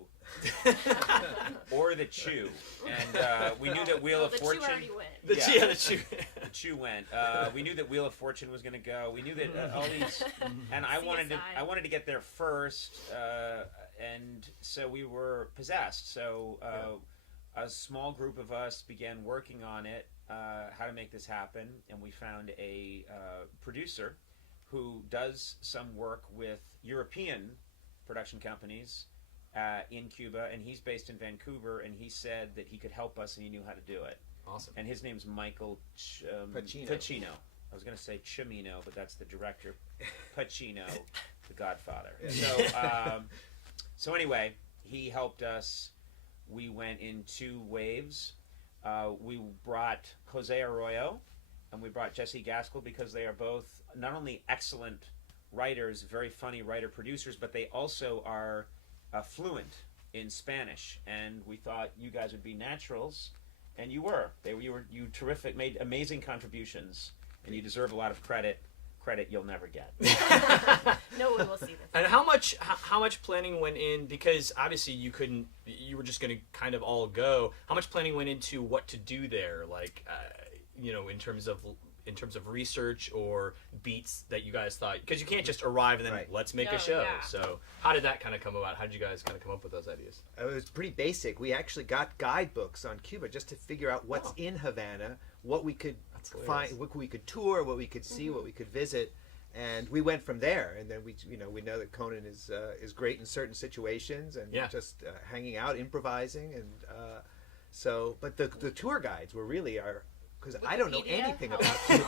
or The Chew. And we knew that Wheel of Fortune... The Chew already went. The Chew. The Chew went. We knew that Wheel of Fortune was going to go. We knew that all these... And I wanted to get there first. And so we were possessed. So a small group of us began working on it. How to make this happen, and we found a producer who does some work with European production companies in Cuba, and he's based in Vancouver, and he said that he could help us and he knew how to do it. Awesome. And his name's Michael Pacino. I was going to say Cimino, but that's the director. Pacino, the Godfather. So anyway, he helped us. We went in 2 waves. We brought Jose Arroyo and we brought Jesse Gaskell because they are both not only excellent writers, very funny writer-producers, but they also are fluent in Spanish. And we thought you guys would be naturals, and you were. You terrific, made amazing contributions, and you deserve a lot of credit you'll never get. No one will see this. And how much planning went in, because obviously you were just going to kind of all go. How much planning went into what to do there, like in terms of research or beats that you guys thought, because you can't just arrive and then let's make a show. Yeah. So how did that kind of come about? How did you guys kind of come up with those ideas? It was pretty basic. We actually got guidebooks on Cuba just to figure out what's in Havana, what we could find, what we could tour, what we could see, what we could visit, and we went from there. And then we know that Conan is great in certain situations, and just hanging out, improvising, and but the tour guides were really because I don't know anything about Cuba.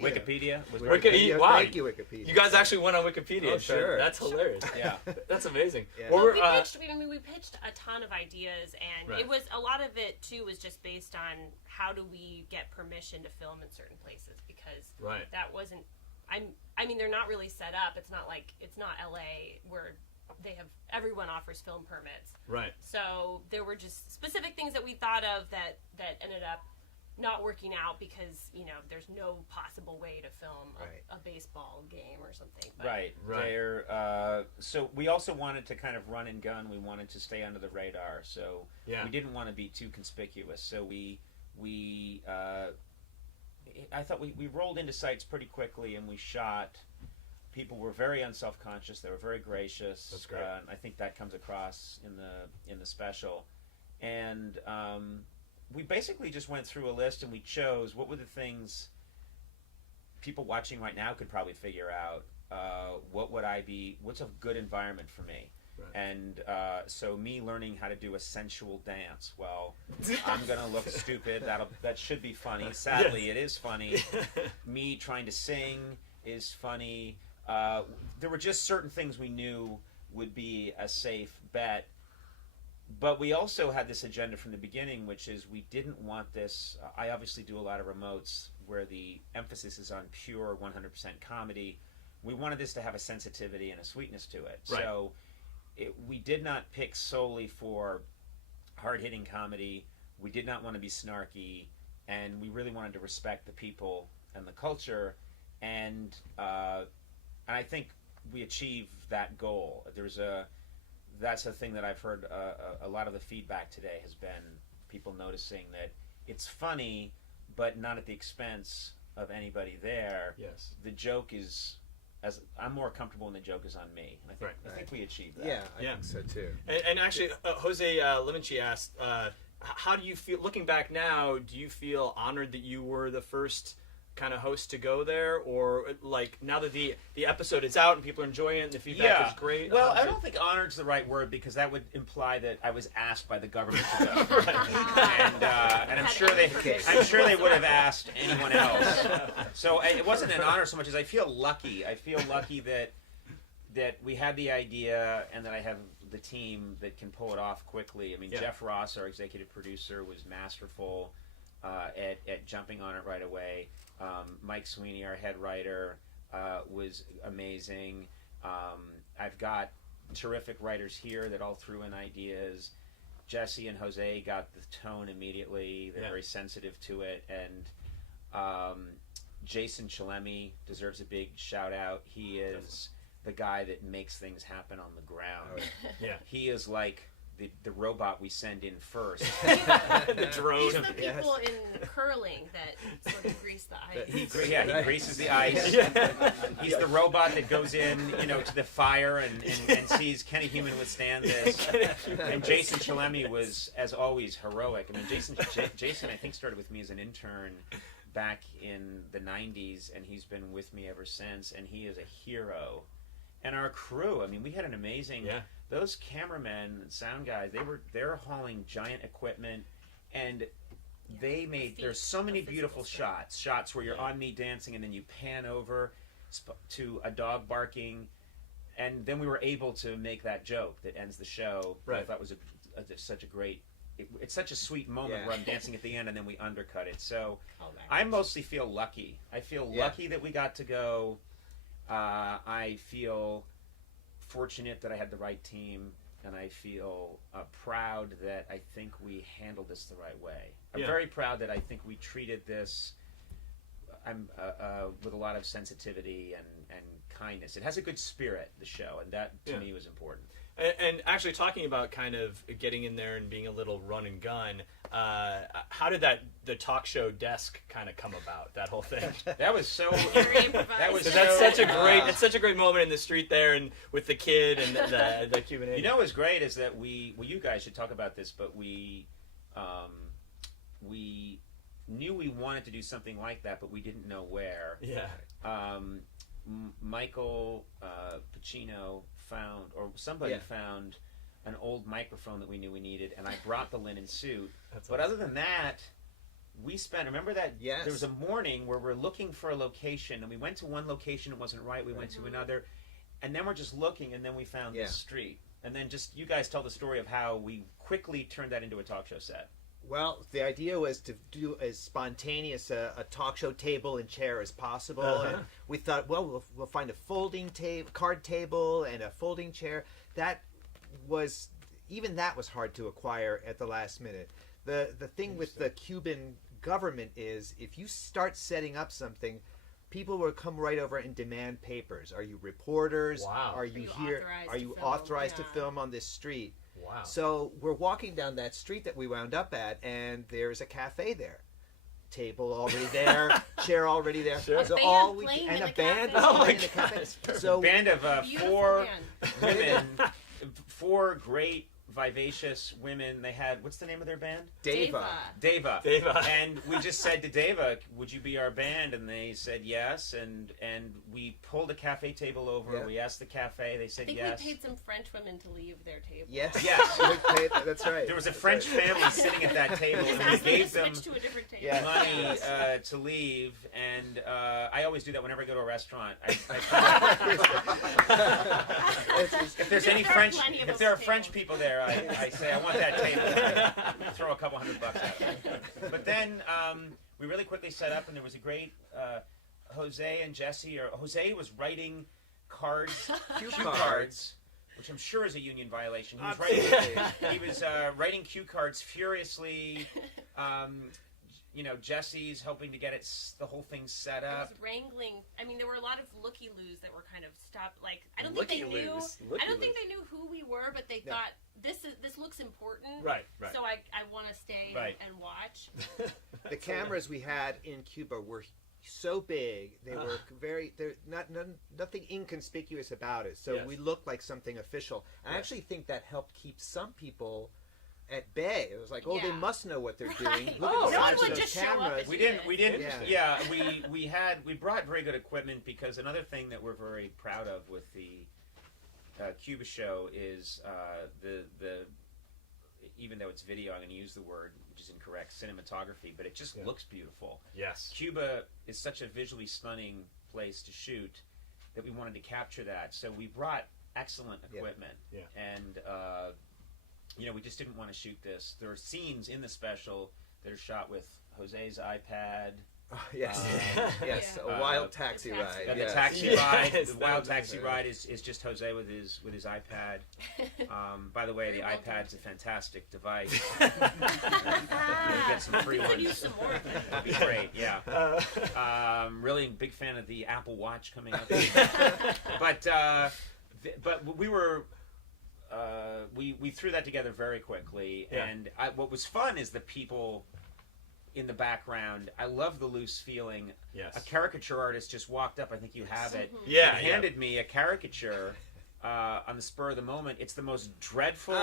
Wikipedia? Wikipedia. Wow. Thank you, Wikipedia. You guys actually went on Wikipedia. Oh, sure. That's hilarious. Yeah. That's amazing. Yeah. Well, we pitched a ton of ideas, and it was a lot of it too was just based on how do we get permission to film in certain places, because that wasn't. I mean, they're not really set up. It's not LA where everyone offers film permits. Right. So there were just specific things that we thought of that ended up not working out because there's no possible way to film a baseball game or something. But. Right. So we also wanted to kind of run and gun. We wanted to stay under the radar. So we didn't want to be too conspicuous. So I thought we rolled into sites pretty quickly and we shot. People were very unself-conscious. They were very gracious. That's great. I think that comes across in the special. And we basically just went through a list and we chose what were the things people watching right now could probably figure out. What's a good environment for me? Right. And so me learning how to do a sensual dance. Well, I'm gonna look stupid. That should be funny. Sadly, it is funny. Me trying to sing is funny. There were just certain things we knew would be a safe bet. But we also had this agenda from the beginning, which is we didn't want this. I obviously do a lot of remotes where the emphasis is on pure 100% comedy. We wanted this to have a sensitivity and a sweetness to it. Right. So we did not pick solely for hard-hitting comedy. We did not want to be snarky, and we really wanted to respect the people and the culture. And I think we achieved that goal. That's a thing that I've heard. A lot of the feedback today has been people noticing that it's funny, but not at the expense of anybody there. Yes. The joke is, I'm more comfortable when the joke is on me. And I think we achieved that. Yeah, I think so too. And actually, Jose Limonchi asked, how do you feel, looking back now, do you feel honored that you were the first kind of host to go there, or like now that the episode is out and people are enjoying it and the feedback is great? Well, I don't think honored's the right word, because that would imply that I was asked by the government to go. And I'm sure they would have asked anyone else. So it wasn't an honor so much as I feel lucky. I feel lucky that we had the idea and that I have the team that can pull it off quickly. I mean, Jeff Ross, our executive producer, was masterful at jumping on it right away. Mike Sweeney, our head writer, was amazing. I've got terrific writers here that all threw in ideas. Jesse and Jose got the tone immediately. They're very sensitive to it. And Jason Chalemi deserves a big shout out. He is the guy that makes things happen on the ground. He is like the robot we send in first. The drone. He's the people in curling that sort of grease the ice. He greases the ice. He's the robot that goes in, to the fire and sees, can a human withstand this? And Jason Chalemi was, as always, heroic. I mean, Jason, I think, started with me as an intern back in the 90s, and he's been with me ever since, and he is a hero. and our crew. I mean, we had an amazing. Yeah. Those cameramen and sound guys, they're hauling giant equipment, and they made. There's so many beautiful shots where you're on me dancing, and then you pan over to a dog barking, and then we were able to make that joke that ends the show. Right. I thought was such a great. It's such a sweet moment where I'm dancing at the end, and then we undercut it. So I mostly feel lucky. I feel lucky that we got to go. I feel fortunate that I had the right team, and I feel proud that I think we handled this the right way. I'm very proud that I think we treated this with a lot of sensitivity and kindness. It has a good spirit, the show, and that to me was important. And actually, talking about kind of getting in there and being a little run and gun, how did the talk show desk kind of come about? That whole thing. That was so. It's such a great moment in the street there, and with the kid and the Cuban. You know what's great is that you guys should talk about this, but we knew we wanted to do something like that, but we didn't know where. Yeah. Michael Pacino found, or somebody found, an old microphone that we knew we needed, and I brought the linen suit. But other than that, we spent. Remember that there was a morning where we're looking for a location, and we went to one location, it wasn't right. We went to another, and then we're just looking, and then we found this street, and then just you guys tell the story of how we quickly turned that into a talk show set. Well, the idea was to do as spontaneous a talk show table and chair as possible. And we thought, well, we'll find a folding card table and a folding chair. That was hard to acquire at the last minute. The thing with the Cuban government is if you start setting up something, people will come right over and demand papers. Are you reporters? Wow. Are you here? Are you authorized to film on this street? Wow. So we're walking down that street that we wound up at, and there's a cafe there. Table already there, chair already there. Sure. So A band Oh my in the cafe. God. So a band of four women, four great vivacious women. They had, what's the name of their band? Deva. And we just said to Deva, would you be our band? And they said yes, and we pulled a cafe table over. We asked the cafe, they said I think yes. we paid some French women to leave their table. Yes. That's right. There was a French family sitting at that table, and we gave them to a different table. money to leave, and I always do that whenever I go to a restaurant. If there's any French, if there are French people there, I say I want that table. I throw a couple $100 at them. But then we really quickly set up, and there was a great Jose and Jesse. Or Jose was writing cards, cue cards, which I'm sure is a union violation. He was writing cue cards furiously. Jesse's hoping to get the whole thing set up. There was wrangling. I mean, there were a lot of looky-loos that were kind of stopped. Like, I don't think they knew who we were, but they thought this looks important. Right. So I want to stay and watch. The cameras we had in Cuba were so big. They were nothing inconspicuous about it. So we looked like something official. I actually think that helped keep some people at bay. It was like, they must know what they're doing. Look at the size of those cameras. We didn't. We brought very good equipment, because another thing that we're very proud of with the Cuba show is the even though it's video, I'm going to use the word which is incorrect, cinematography, but it just looks beautiful. Yes. Cuba is such a visually stunning place to shoot that we wanted to capture that. So we brought excellent equipment. And we just didn't want to shoot this. There are scenes in the special that are shot with Jose's iPad. A wild taxi ride. The taxi ride. The wild taxi ride is just Jose with his iPad. By the way, the iPad's a fantastic device. Get some free ones. Use some more. That'd be great. Yeah. Really big fan of the Apple Watch coming up. But we were. We threw that together very quickly, and what was fun is the people in the background. I love the loose feeling. Yes. A caricature artist just walked up, I think you have it, and handed me a caricature on the spur of the moment. It's the most dreadful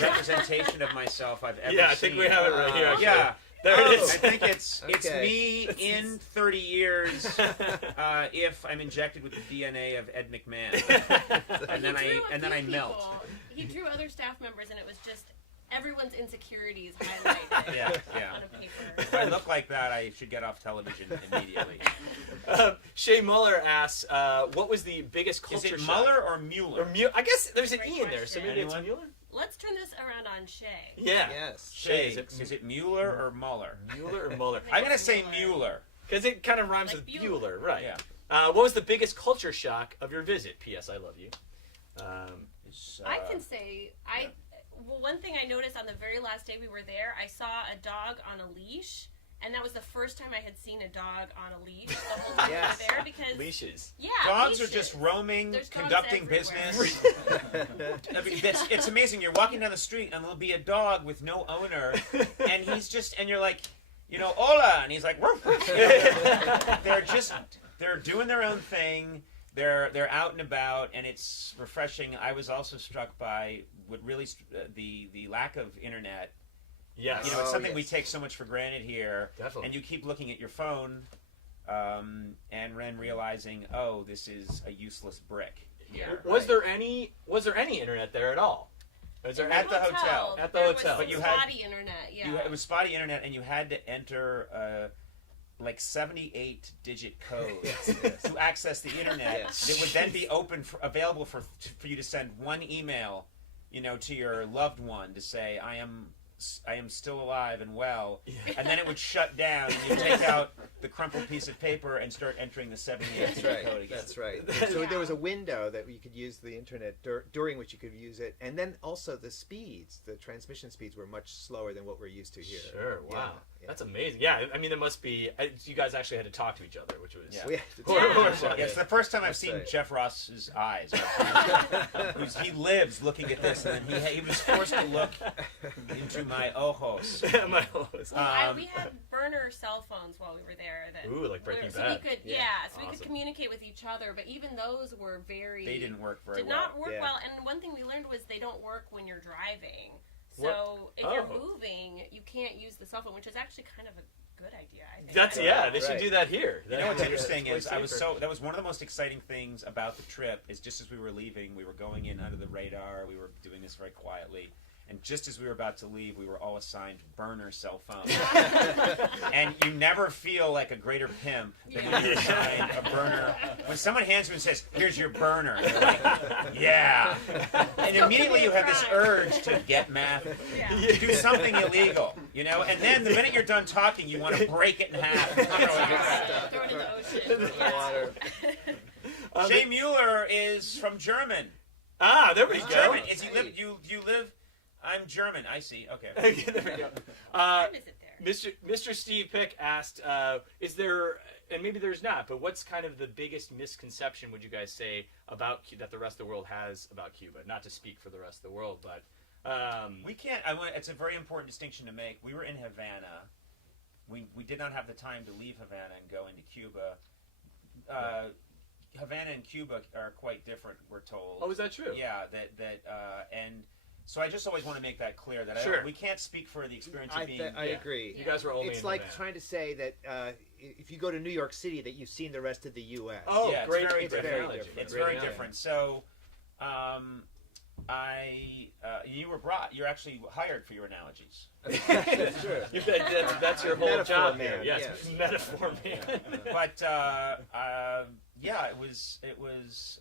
representation of myself I've ever seen. I think we have it right here. Yeah. There it is. I think it's Okay. me in 30 years if I'm injected with the DNA of Ed McMahon, and then I melt. He drew other staff members, and it was just everyone's insecurities highlighted Yeah. on a paper. If I look like that, I should get off television immediately. Shay Muller asks, what was the biggest Is culture it shock? Muller or Mueller? I guess there's an Great E in there, so maybe it's question. Mueller? Let's turn this around on Shay. Yeah. Yes. Shay, Is is it Mueller or Muller? Mueller or Muller? I'm gonna say Mueller. Because it kind of rhymes Like with Bueller, right? Yeah. What was the biggest culture shock of your visit? P.S. I love you. I can say well, one thing I noticed on the very last day we were there, I saw a dog on a leash, and that was the first time I had seen a dog on a leash the whole time we were there because Leashes. yeah, Dogs leashes. are just roaming, There's dogs conducting everywhere. business. I mean, it's amazing. You're walking down the street and there'll be a dog with no owner, and and you're like, hola, and he's like, woof, woof. They're doing their own thing. They're out and about, and it's refreshing. I was also struck by what really the lack of internet. Yes. It's something we take so much for granted here. Definitely. And you keep looking at your phone, and then realizing, oh, this is a useless brick here. Was there any internet there at all? Was there At the hotel. At the There hotel. was But you some had- spotty internet, yeah. It was spotty internet, and you had to enter like 78-digit code to access the internet. Yes. It would then be available for you to send one email, to your loved one to say, I am still alive and well, and then it would shut down, and you take out the crumpled piece of paper and start entering the 78-digit code again. That's right. So there was a window that you could use the internet during which you could use it, and then also the transmission speeds were much slower than what we're used to here. Sure. Wow. Yeah. That's amazing. Yeah. I mean, there must be. You guys actually had to talk to each other, which was. Yeah. We had to horrible. It's the first time I've That's seen right. Jeff Ross's eyes. He lives looking at this, and then he was forced to look into my ojos. My ojos. We had burner cell phones while we were there. Ooh, like Breaking so Bad. we could, Yeah. so we could Awesome. communicate with each other. But even those were They didn't work very did well. not work Yeah. well. And one thing we learned was they don't work when you're driving. So What? if you're Oh. moving, you can't use the cell phone, which is actually kind of a good idea. I think. They should Right. do that here. You know what's interesting It's is way safer. that was one of the most exciting things about the trip is just as we were leaving, we were going in under the radar, we were doing this very quietly, and just as we were about to leave, we were all assigned burner cell phones. And you never feel like a greater pimp than when you're assigned a burner. When someone hands you and says, here's your burner, you're like, yeah. And immediately you have this urge to get math, to do something illegal, and then the minute you're done talking, you want to break it in half and throw it Throw it in the ocean. Yeah. Shay Mueller is from German. Ah, there we He's go. German. Is he live? You live? I'm German. I see. Okay. There we go. I visit there. Mr. Steve Pick asked, is there, and maybe there's not, but what's kind of the biggest misconception, would you guys say, that the rest of the world has about Cuba? Not to speak for the rest of the world, but... We can't. It's a very important distinction to make. We were in Havana. We did not have the time to leave Havana and go into Cuba. Havana and Cuba are quite different, we're told. Oh, is that true? Yeah. And so I just always want to make that clear that we can't speak for the experience of being. I agree. You guys were only It's in like Havana. trying to say that if you go to New York City, that you've seen the rest of the U.S. Oh, yeah, great. it's very It's different. very different. It's Great very analogy. different. So, you're actually hired for your analogies. That's true. That's your whole Metaphor job man, here. Yes, yes. metaphor man. But it was.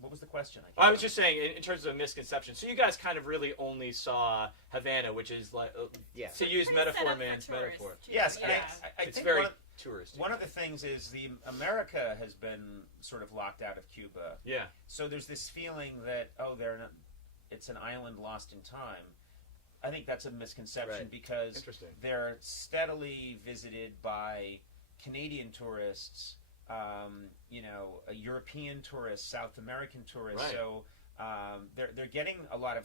What was the question? I was just saying, in terms of a misconception, so you guys kind of really only saw Havana, which is like, to use Pretty metaphor set up man's for tourists, metaphor. too. Yes, Yeah. I It's think very touristy. one of the things is America has been sort of locked out of Cuba. Yeah. So there's this feeling that it's an island lost in time. I think that's a misconception Right. because Interesting. they're steadily visited by Canadian tourists, European tourists, South American tourists. Right. So they're getting a lot of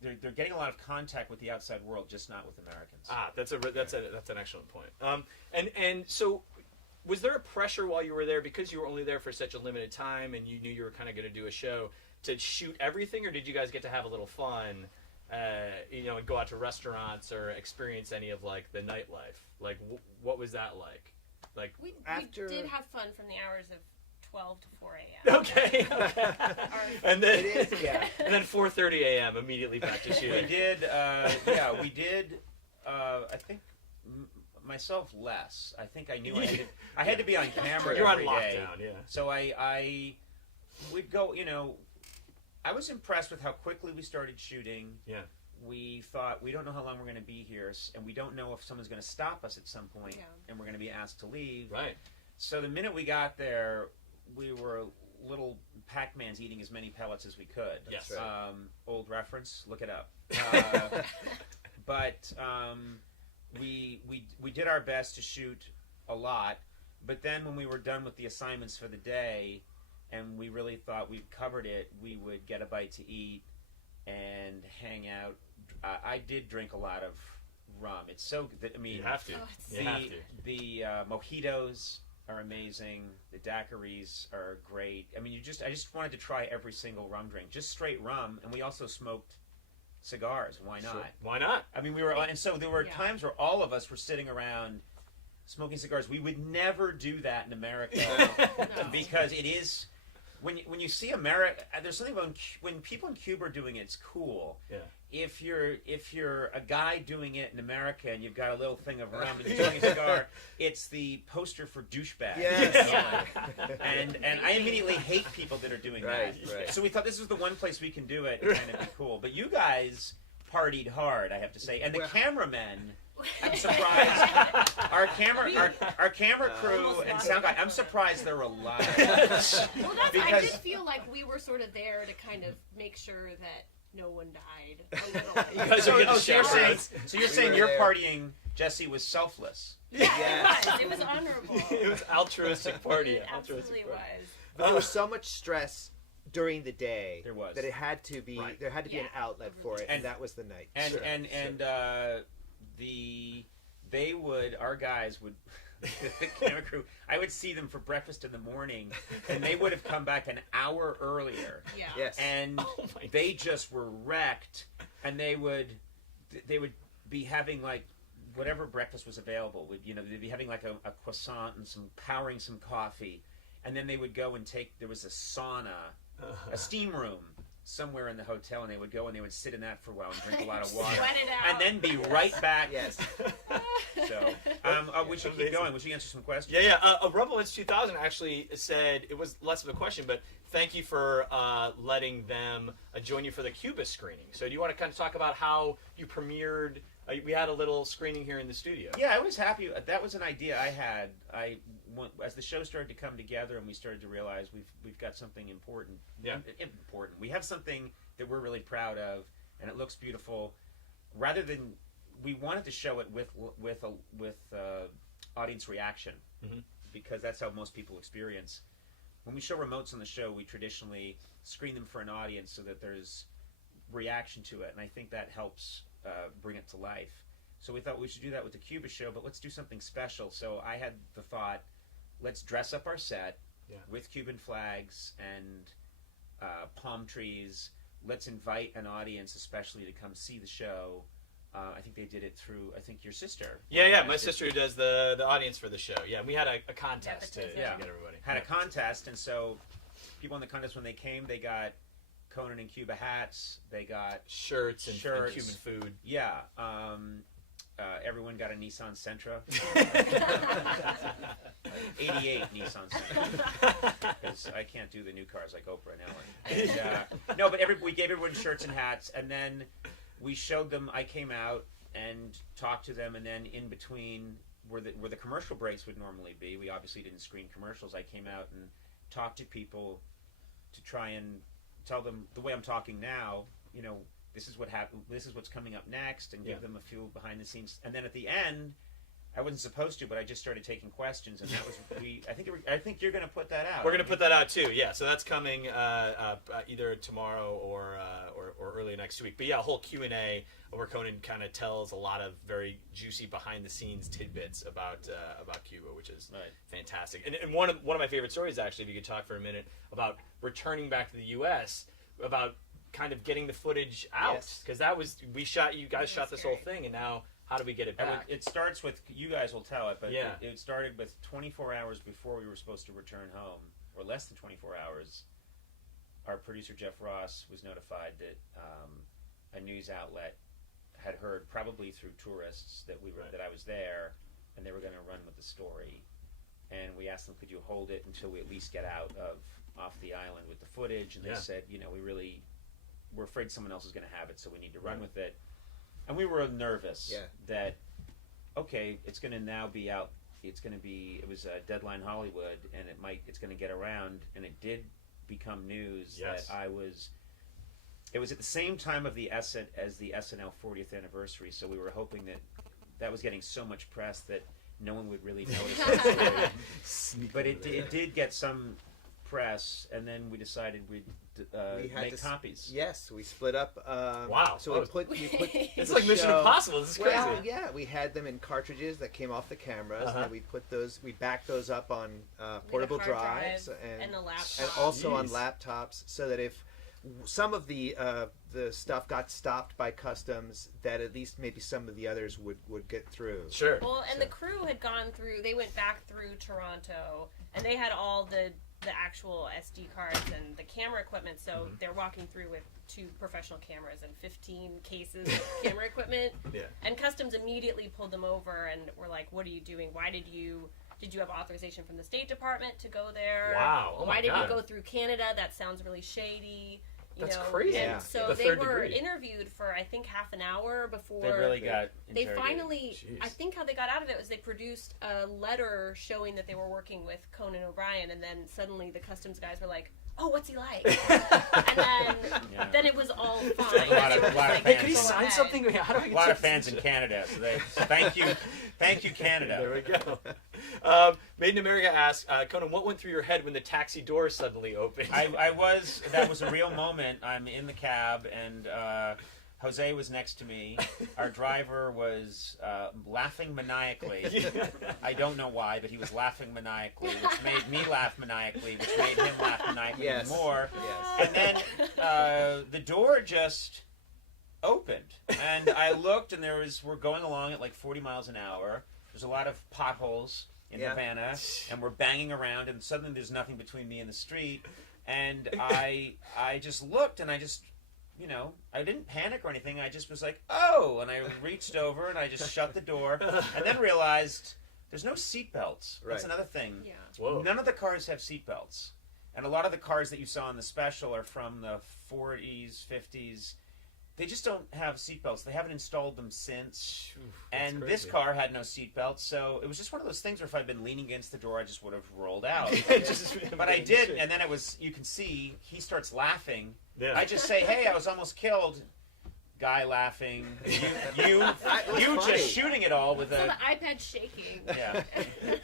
they're getting a lot of contact with the outside world, just not with Americans. Ah, that's an excellent point. And so, was there a pressure while you were there, because you were only there for such a limited time and you knew you were kind of going to do a show, to shoot everything, or did you guys get to have a little fun and go out to restaurants or experience any of like the nightlife? Like, what was that like? Like we Uh, did have fun from the hours of 12 to 4 a.m. Okay. And then It is, yeah. and then 4:30 a.m. immediately back to shooting. We did, we did. I think myself less. I think I knew I had to be on camera You're on every day. lockdown, yeah. So I would go. I was impressed with how quickly we started shooting. Yeah. We thought, we don't know how long we're going to be here, and we don't know if someone's going to stop us at some point, and we're going to be asked to leave. Right. So the minute we got there, we were little Pac-Mans eating as many pellets as we could. Yes. right. Old reference, look it up. But we did our best to shoot a lot, but then when we were done with the assignments for the day, and we really thought we'd covered it, we would get a bite to eat and hang out. I did drink a lot of rum. It's so good. I mean, You have to. You have to. The mojitos are amazing. The daiquiris are great. I mean, I just wanted to try every single rum drink, just straight rum, and we also smoked cigars. Why not? Sure. Why not? I mean, and so there were times where all of us were sitting around smoking cigars. We would never do that in America because it is. When you see America, there's something about when people in Cuba are doing it, it's cool. Yeah. If you're a guy doing it in America and you've got a little thing of rum and you're smoking a cigar, it's the poster for douchebag. Yes. And I immediately hate people that are doing Right, that. right. So we thought this was the one place we can do it and it'd be cool. But you guys partied hard, I have to say, and the cameramen. I'm surprised. Our camera crew and sound guy. I'm surprised they're alive. Well, I did feel like we were sort of there to kind of make sure that no one died. A little. So you're saying your partying, Jesse, was selfless. Yeah, it was honorable. It was altruistic party. It absolutely was. But there was so much stress during the day There was. that it had to be there had to be an outlet for it, and that was the night. Our guys would, the camera crew, I would see them for breakfast in the morning, and they would have come back an hour earlier. Yeah. Yes. And they just were wrecked, and they would be having like whatever breakfast was available. They'd be having like a croissant and powering some coffee, and then they would go and there was a sauna, a steam room somewhere in the hotel, and they would go and they would sit in that for a while and drink a lot of water, Sweat it out. and then be right back. Yes. So we should keep going. We should answer some questions. Yeah. Rubblewitz 2000 actually said, it was less of a question, but thank you for letting them join you for the Cuba screening. So do you want to kind of talk about how you premiered? We had a little screening here in the studio. Yeah, I was happy. That was an idea I had. As the show started to come together and we started to realize we've got something important. Yeah. Important. We have something that we're really proud of, and it looks beautiful. Rather than, we wanted to show it with audience reaction, because that's how most people experience. When we show remotes on the show, we traditionally screen them for an audience so that there's reaction to it, and I think that helps bring it to life. So we thought we should do that with the Cuba show, but let's do something special. So I had the thought, let's dress up our set with Cuban flags and palm trees. Let's invite an audience especially to come see the show. I think they did it through, your sister. Yeah, my sister who does the audience for the show. Yeah, we had a contest to get everybody. Had a contest, and so people in the contest, when they came, they got Conan and Cuba hats, they got shirts and Cuban food. Yeah. Everyone got a Nissan Sentra. 88 Nissan Sentra. Because I can't do the new cars like Oprah and Ellen. And, no, but we gave everyone shirts and hats, and then we showed them. I came out and talked to them, and then in between where the commercial breaks would normally be, we obviously didn't screen commercials. I came out and talked to people to try and tell them the way I'm talking now, this is what happened, this is what's coming up next, and give them a feel behind the scenes. And then at the end, I wasn't supposed to, but I just started taking questions, and that was I think you're going to put that out. We're going to put that out too. Yeah, so that's coming either tomorrow or early next week. But yeah, a whole Q&A where Conan kind of tells a lot of very juicy behind the scenes tidbits about Cuba, which is fantastic. And one of my favorite stories, actually, if you could talk for a minute about returning back to the U.S., about kind of getting the footage out, because you guys shot this whole thing, and now how do we get it back? It starts with, you guys will tell it, but Yeah. it started with 24 hours before we were supposed to return home, or less than 24 hours. Our producer Jeff Ross was notified that a news outlet had heard, probably through tourists, that I was there, and they were going to run with the story. And we asked them, could you hold it until we at least get off the island with the footage? And they said, we're afraid someone else is going to have it, so we need to run with it. And we were nervous that, okay, it's going to now be out. It was Deadline Hollywood, and it's going to get around, and it did become news that it was at the same time of the as the SNL 40th anniversary, so we were hoping that was getting so much press that no one would really notice it. But it did get some press, and then we decided we'd make copies. Yes, we split up. Wow! So we put it's like Mission Impossible. This is crazy. Well, yeah, we had them in cartridges that came off the cameras, and then we backed those up on portable drives and and also on laptops, so that if some of the stuff got stopped by customs, that at least maybe some of the others would get through. Sure. Well, and the crew had gone through. They went back through Toronto, and they had all the actual SD cards and the camera equipment. So they're walking through with 2 professional cameras and 15 cases of camera equipment. Yeah. And customs immediately pulled them over and were like, "What are you doing? Why did you have authorization from the State Department to go there? Wow. Oh Why did God. you go through Canada? That sounds really shady." That's crazy. And Yeah. so The they third were degree. interviewed for, I think, half an hour before They really got they interrogated. finally. Jeez. I think how they got out of it was they produced a letter showing that they were working with Conan O'Brien, and then suddenly the customs guys were like, "Oh, what's he like?" And then it was all fine. A lot of Hey, fans. could he sign something? How do I A get lot of some- fans in Canada. So thank you, Canada. There we go. Made in America asks, Conan, what went through your head when the taxi door suddenly opened? That was a real moment. I'm in the cab, and Jose was next to me. Our driver was laughing maniacally. I don't know why, but he was laughing maniacally, which made me laugh maniacally, which made him laugh maniacally even more. Yes. And then the door just opened, and I looked, and we're going along at like 40 miles an hour. There's a lot of potholes in Havana, and we're banging around, and suddenly there's nothing between me and the street. And I just looked, and I just, I didn't panic or anything. I just was like, oh, and I reached over, and I just shut the door, and then realized there's no seatbelts. That's another thing. Yeah. Whoa. None of the cars have seatbelts. And a lot of the cars that you saw in the special are from the 40s, 50s. They just don't have seatbelts. They haven't installed them since. And this car had no seatbelts, so it was just one of those things where if I'd been leaning against the door, I just would have rolled out. But I did, and then you can see, he starts laughing. Yeah. I just say, hey, I was almost killed. Guy laughing. You just shooting it all with So a... the iPad's shaking. Yeah.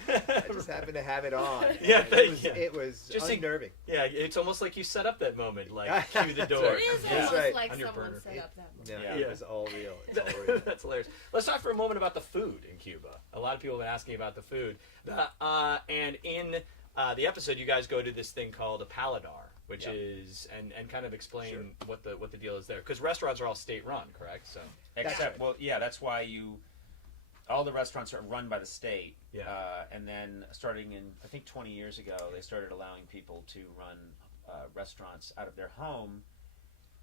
I just happened to have it on. Yeah, it was Just unnerving. It's almost like you set up that moment, like cue the door. It is That's almost right. like On your someone burner. set up that moment. No, Yeah. it was all real. It's all real. That's hilarious. Let's talk for a moment about the food in Cuba. A lot of people have been asking about the food. And in the episode, you guys go to this thing called a paladar, which is and kind of explain what the deal is there, because restaurants are all state run, correct? So that's why all the restaurants are run by the state. Yeah. And then starting in, I think 20 years ago, they started allowing people to run restaurants out of their home.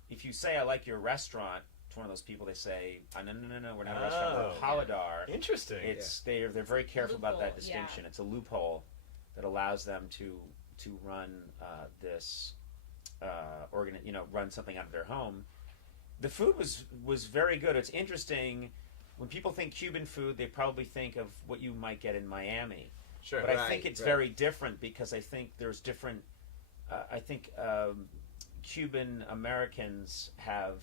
If you say, I like your restaurant, to one of those people, they say, no, we're not a restaurant, we're a paladar. Interesting. They're very careful about that Loophole, distinction. yeah. It's a loophole that allows them to run this run something out of their home. The food was very good. It's interesting. When people think Cuban food, they probably think of what you might get in Miami. Sure. But I think it's very different, because I think there's different. Cuban Americans have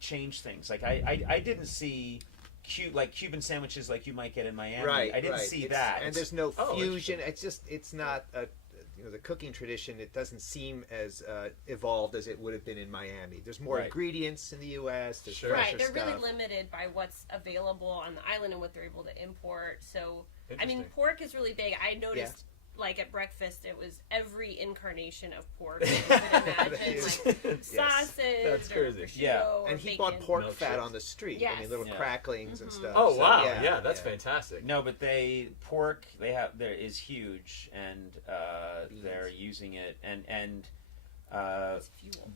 changed things. Like I didn't see Cuban sandwiches like you might get in Miami. Right. I didn't see It's- that. And there's no Oh, fusion. It's not the cooking tradition. It doesn't seem as evolved as it would have been in Miami. There's more ingredients in the U.S. There's fresher Right, they're stuff. really limited by what's available on the island and what they're able to import. So, I mean, Interesting. pork is really big. I noticed like at breakfast, it was every incarnation of pork that you could imagine, like sausage That's or crazy. prosciutto or And he bacon. bought pork fat on the street. I mean, little Yes. cracklings and stuff. Oh So, wow! Yeah, that's fantastic. No, but pork there is huge, and they're using it, and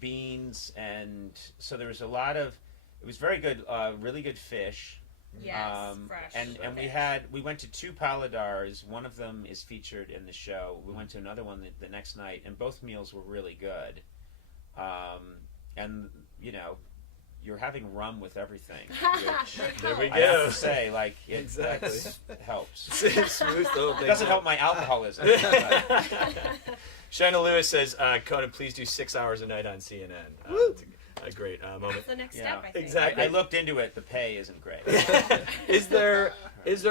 beans, and so there was a lot of. It was very good, really good fish. Yes, fresh. And we went to 2 paladars. One of them is featured in the show. We went to another one the next night, and both meals were really good. And you know, you're having rum with everything. Which There we I have go. to say, like, it Exactly. that helps. Smooth the whole It thing doesn't out. help my alcoholism. Shanna Lewis says, Conan, please do 6 hours a night on CNN. It's a great moment. That's the next step, I think. Exactly. I looked into it. The pay isn't great. Is there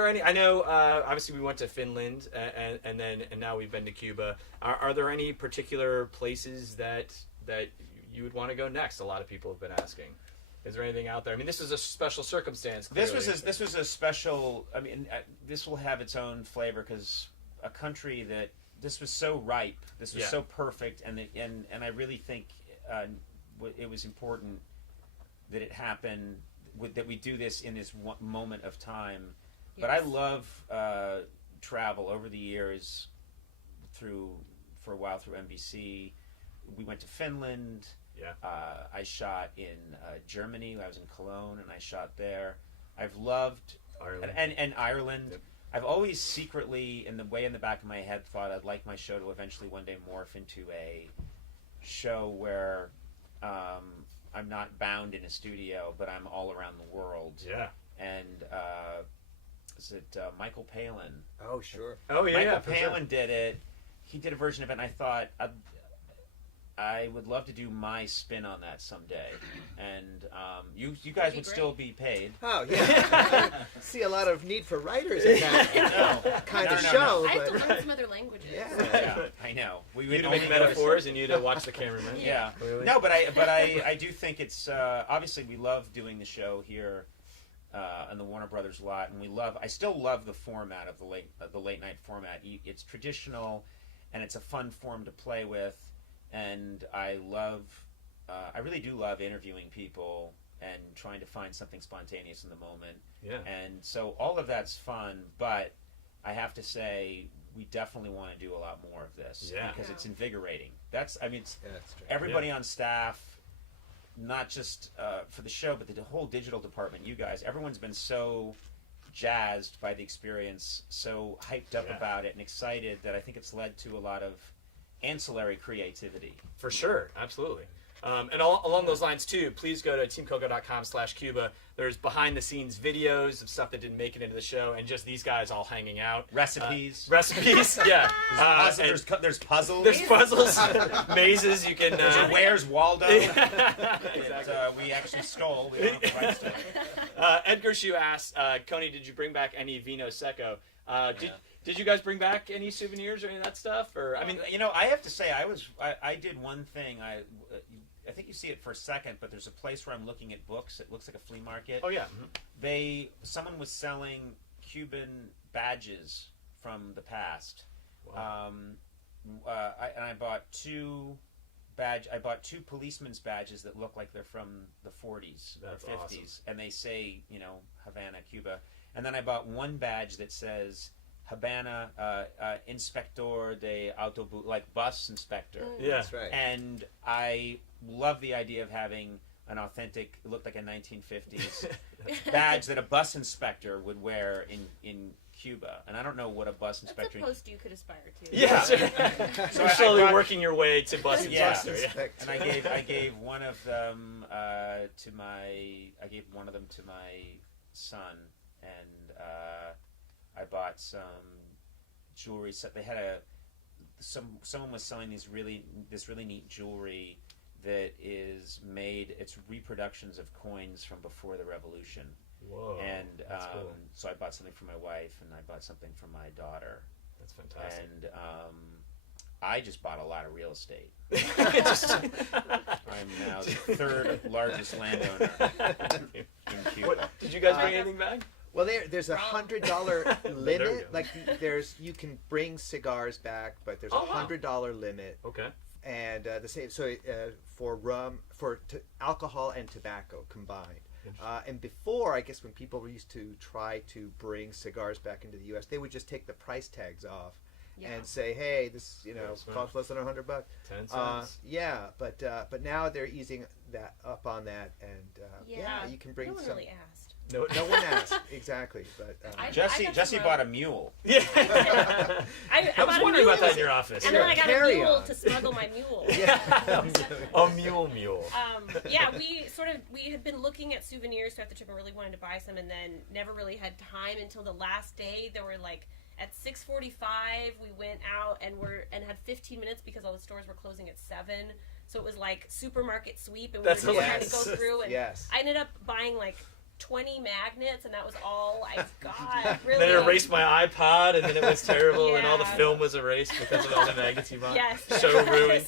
any? I know obviously we went to Finland and now we've been to Cuba. Are there any particular places that you would want to go next? A lot of people have been asking. Is there anything out there? I mean, this is a special circumstance. Clearly. This was a special. I mean, this will have its own flavor because a country that this was so ripe, this was so perfect, and I really think it was important that it happened. That we do this in this one moment of time. Yes. But I love travel. Over the years, for a while through NBC, we went to Finland. Yeah. I shot in Germany. I was in Cologne, and I shot there. I've loved Ireland. And Ireland. Yep. I've always secretly, in the back of my head, thought I'd like my show to eventually one day morph into a show where I'm not bound in a studio, but I'm all around the world. Yeah. And is it Michael Palin? Oh, sure. Oh, yeah. Michael Palin did it. He did a version of it, and I thought I would love to do my spin on that someday. And you guys would still be paid. Oh, yeah. See a lot of need for writers in that kind of show. I have to But learn some other languages. Yeah, I know. You to make metaphors and you to watch the cameraman. Yeah. Clearly. No, but I do think it's obviously we love doing the show here on the Warner Brothers lot, and I still love the format of the late night format. It's traditional, and it's a fun form to play with, and I really do love interviewing people and trying to find something spontaneous in the moment. Yeah. And so all of that's fun, but I have to say we definitely want to do a lot more of this because it's invigorating. Everybody on staff, not just for the show, but the whole digital department, you guys, everyone's been so jazzed by the experience, so hyped up about it and excited that I think it's led to a lot of ancillary creativity. For sure, absolutely. And along those lines too, please go to teamcoco.com/Cuba. There's behind the scenes videos of stuff that didn't make it into the show, and just these guys all hanging out. Recipes. Yeah. There's puzzles. There's puzzles, mazes. You can. There's a Where's Waldo? Exactly. We actually stole. We don't have the rights to. Edgar Shu asks, Coney, did you bring back any vino secco? Did you guys bring back any souvenirs or any of that stuff? Or I mean, I have to say, I did one thing. I think you see it for a second, but there's a place where I'm looking at books. It looks like a flea market. Oh yeah. Someone was selling Cuban badges from the past. Wow. I bought two policemen's badges that look like they're from the 40s or 50s, awesome. and they say, Havana, Cuba. And then I bought one badge that says Habana Inspector de Autobus, like bus inspector. Yeah, that's right. And I love the idea of having an authentic, it looked like a 1950s badge that a bus inspector would wear in Cuba. And I don't know what a bus inspector... That's a post you could aspire to. Yeah. So You're slowly working your way to bus inspector. Yeah. And I gave one of them to my son, and I bought some jewelry. So they had someone was selling this really neat jewelry that is made. It's reproductions of coins from before the Revolution. Whoa! And cool. So I bought something for my wife, and I bought something for my daughter. That's fantastic. And I just bought a lot of real estate. I'm now the third largest landowner in Cuba. Did you guys bring anything back? Well, there's $100 limit. Like you can bring cigars back, but there's $100 limit. Okay. And the same for rum, alcohol and tobacco combined. And before, I guess when people used to try to bring cigars back into the U.S., they would just take the price tags off and say, "Hey, this costs less than $100." 10 cents. But now they're easing that up on that, and you can bring no one some. really asked. No one asked exactly, but Jesse bought a mule. Yeah, I was wondering about that in your office. And then I got a mule to smuggle my mule. A mule. We had been looking at souvenirs throughout the trip and really wanted to buy some, and then never really had time until the last day. There were like at 6:45 we went out and had 15 minutes because all the stores were closing at 7. So it was like supermarket sweep, and we were just trying to go through. And I ended up buying like 20 magnets, and that was all I got. Really. Then it erased my iPod, and then it was terrible, and all the film was erased because of all the magnets you bought. Yes. So ruined.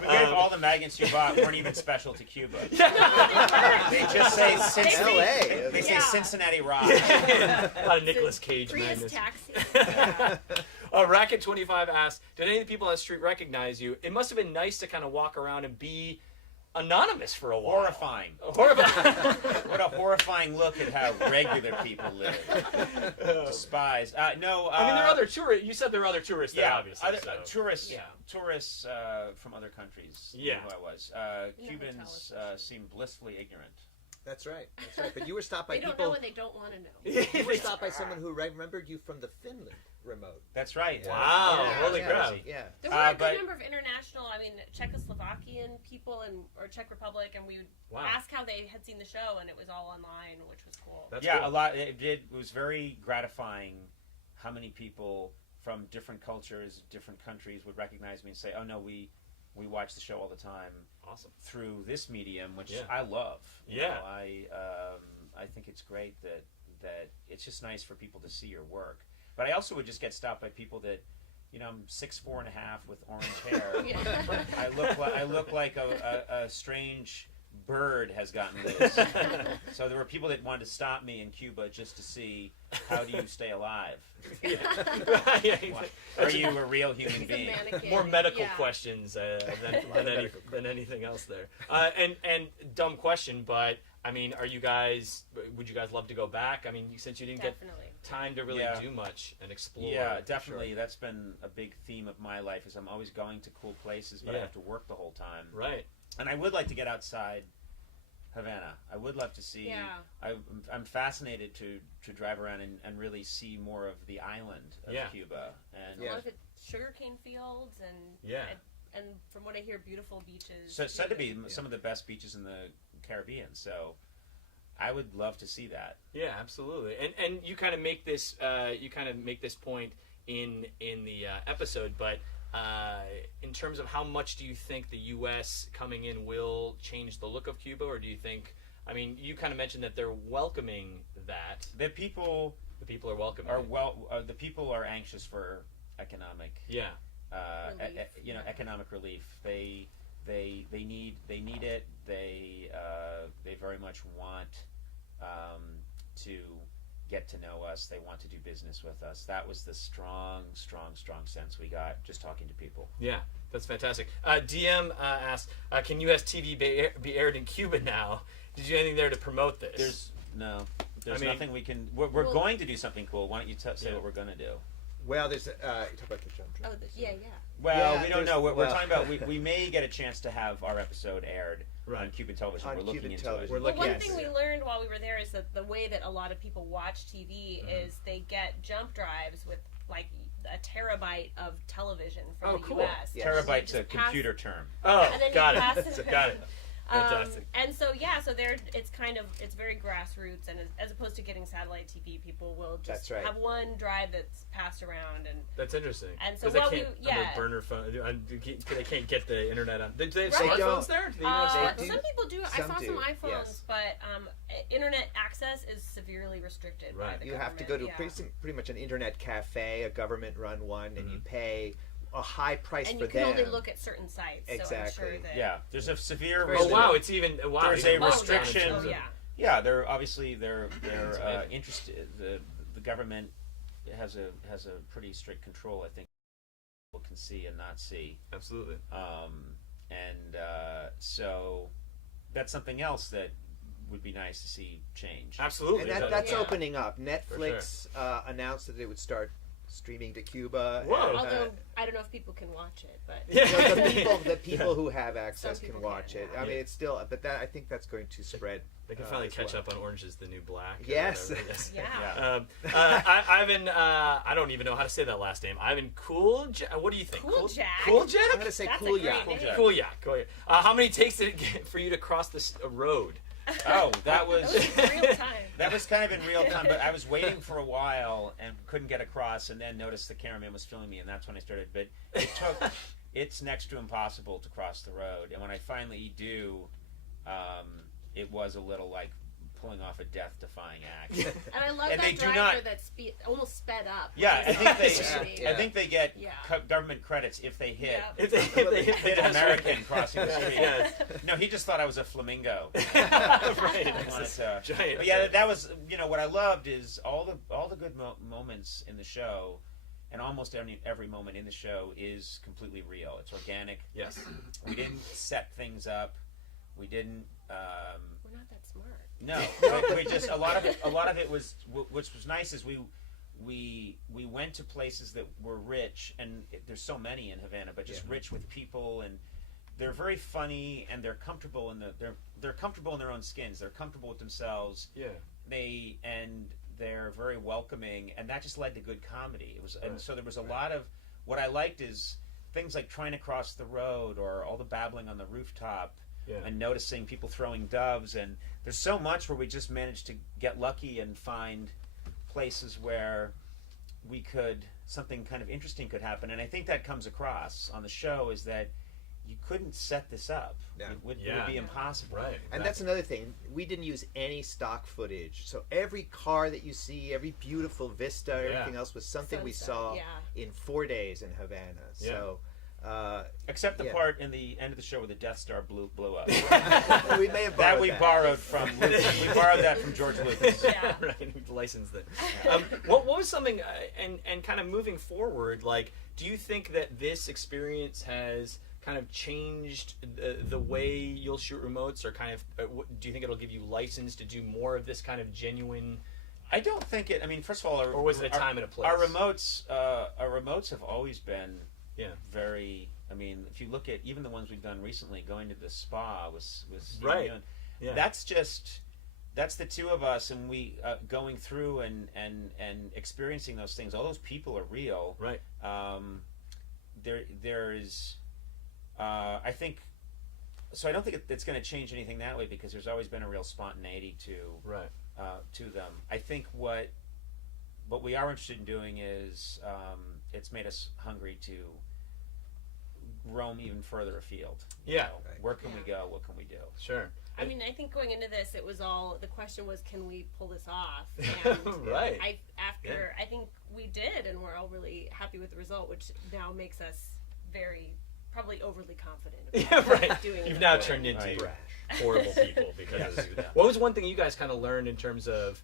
What if all the magnets you bought weren't even special to Cuba? They just say Cincinnati. They say Cincinnati Rock. A lot of Nicolas Cage Prius magnets. taxi. Racket 25 asks, did any of the people on the street recognize you? It must have been nice to kind of walk around and be anonymous for a while. Horrifying. What a horrifying look at how regular people live. Despised. No. I mean, there are other tourists. You said there are other tourists there, obviously. Tourists. Yeah. Tourists from other countries. Yeah. Knew who I was. Cubans seem blissfully ignorant. That's right. But you were stopped by They don't people. know what they don't want to know. You were stopped by someone who remembered you from the Finland remote. That's right. Wow. Holy crap. Yeah. There were a good number of international, Czechoslovakian people or Czech Republic, and we would ask how they had seen the show, and it was all online, which was cool. That's cool. A lot. It was very gratifying how many people from different cultures, different countries would recognize me and say, "Oh no, we watch the show all the time." Awesome. Through this medium, which I love. You know, I think it's great that it's just nice for people to see your work. But I also would just get stopped by people that, I'm 6'4.5" with orange hair. I look like a strange bird has gotten loose. So there were people that wanted to stop me in Cuba just to see, how do you stay alive? Are you a real human being? More medical questions than anything else there. And dumb question, but I mean, would you guys love to go back? I mean, since you didn't get time to really do much and explore. Yeah, definitely. Sure. That's been a big theme of my life, is I'm always going to cool places, but I have to work the whole time. Right. And I would like to get outside Havana. I would love to see. Yeah. I'm fascinated to drive around and really see more of the island of Cuba. And a lot of it sugarcane fields and from what I hear, beautiful beaches. So it's said to be some of the best beaches in the Caribbean. So I would love to see that. Yeah, absolutely. And you kind of make this point in the episode, but. In terms of how much do you think the U.S. coming in will change the look of Cuba, or do you think? I mean, you kind of mentioned that they're welcoming that. The people are welcoming. The people are anxious for economic. Yeah. Economic relief. They need it. They very much want to get to know us. They want to do business with us. That was the strong sense we got just talking to people. Yeah, that's fantastic. DM asks, can U.S. TV be aired in Cuba now? Did you do anything there to promote this? There's nothing we can. We're going to do something cool. Why don't you say what we're going to do? Well, there's talk about the jump drive. Well, we don't know. We're talking about. We may get a chance to have our episode aired on Cuban television. We're looking into it. One thing we learned while we were there is that the way that a lot of people watch TV is they get jump drives with like a terabyte of television from the U.S. Terabyte's a computer term. Oh, and then got it. Fantastic. And so it's very grassroots, and as opposed to getting satellite TV, people will just have one drive that's passed around, and that's interesting. And so they can't on their burner phone, they can't get the internet on. Do they have smartphones there? Some people do. I saw some iPhones, but internet access is severely restricted by the you government. have to go to pretty much an internet cafe, a government-run one, and you pay a high price and for them. And you can only look at certain sites. Exactly. So I'm sure that there's a severe. There's a restriction. Yeah, they're obviously they're interested. The government has a pretty strict control, I think, people can see and not see. Absolutely. So that's something else that would be nice to see change. Absolutely. And that's opening up. Netflix announced that it would start streaming to Cuba. Although I don't know if people can watch it, but the people who have access can watch it. I mean, it's still, but I think that's going to spread. They can finally catch up on Orange is the New Black. Yes. Ivan, I don't even know how to say that last name. Ivan what do you think? Cool Jack. Cool Jack? I'm going to say Cool Yak. Cool Yak. How many takes did it get for you to cross this road? Oh, that was real time. That was kind of in real time, but I was waiting for a while and couldn't get across, and then noticed the cameraman was filming me, and that's when I started. But it's next to impossible to cross the road, and when I finally do, it was a little like pulling off a death-defying act. And I love and that they do driver not, that almost sped up. Yeah, I think they get government credits if they hit if they hit an American crossing the street. Yes. No, he just thought I was a flamingo. Right. But yeah, that was what I loved is all the good moments in the show, and almost every moment in the show is completely real. It's organic. Yes. We didn't set things up. We didn't. We're not that smart. No, we just a lot of it was, which was nice, is we went to places that were rich, and there's so many in Havana, but just rich with people, and they're very funny, and they're comfortable they're comfortable in their own skins. They're comfortable with themselves. Yeah. They're very welcoming, and that just led to good comedy. It was, and so there was a lot of what I liked is things like trying to cross the road, or all the babbling on the rooftop. Yeah. And noticing people throwing doves, and there's so much where we just managed to get lucky and find places where something kind of interesting could happen. And I think that comes across on the show, is that you couldn't set this up. Yeah. It would be impossible. Right. And that's another thing. We didn't use any stock footage. So every car that you see, every beautiful vista, everything else was something we saw in 4 days in Havana. So. Except the part in the end of the show where the Death Star blew up. We may have borrowed we borrowed from Lucas. We borrowed that from George Lucas. Yeah, right. We licensed it. What was something and kind of moving forward? Like, do you think that this experience has kind of changed the way you'll shoot remotes, or kind of do you think it'll give you license to do more of this kind of genuine? I don't think it. I mean, first of all, or was it a time and a place? Our remotes have always been. Yeah, very. I mean, if you look at even the ones we've done recently, going to the spa was right. That's the two of us, and we going through and experiencing those things. All those people are real. Right. There is, I think. So I don't think it's going to change anything that way, because there's always been a real spontaneity to them. I think what we are interested in doing is it's made us hungry to roam even further afield. Yeah. Where can we go? What can we do? Sure. I mean, I think going into this, the question was, can we pull this off? And right. I think we did, and we're all really happy with the result, which now makes us probably overly confident about doing it. You've now turned into horrible people because of that. What was one thing you guys kind of learned in terms of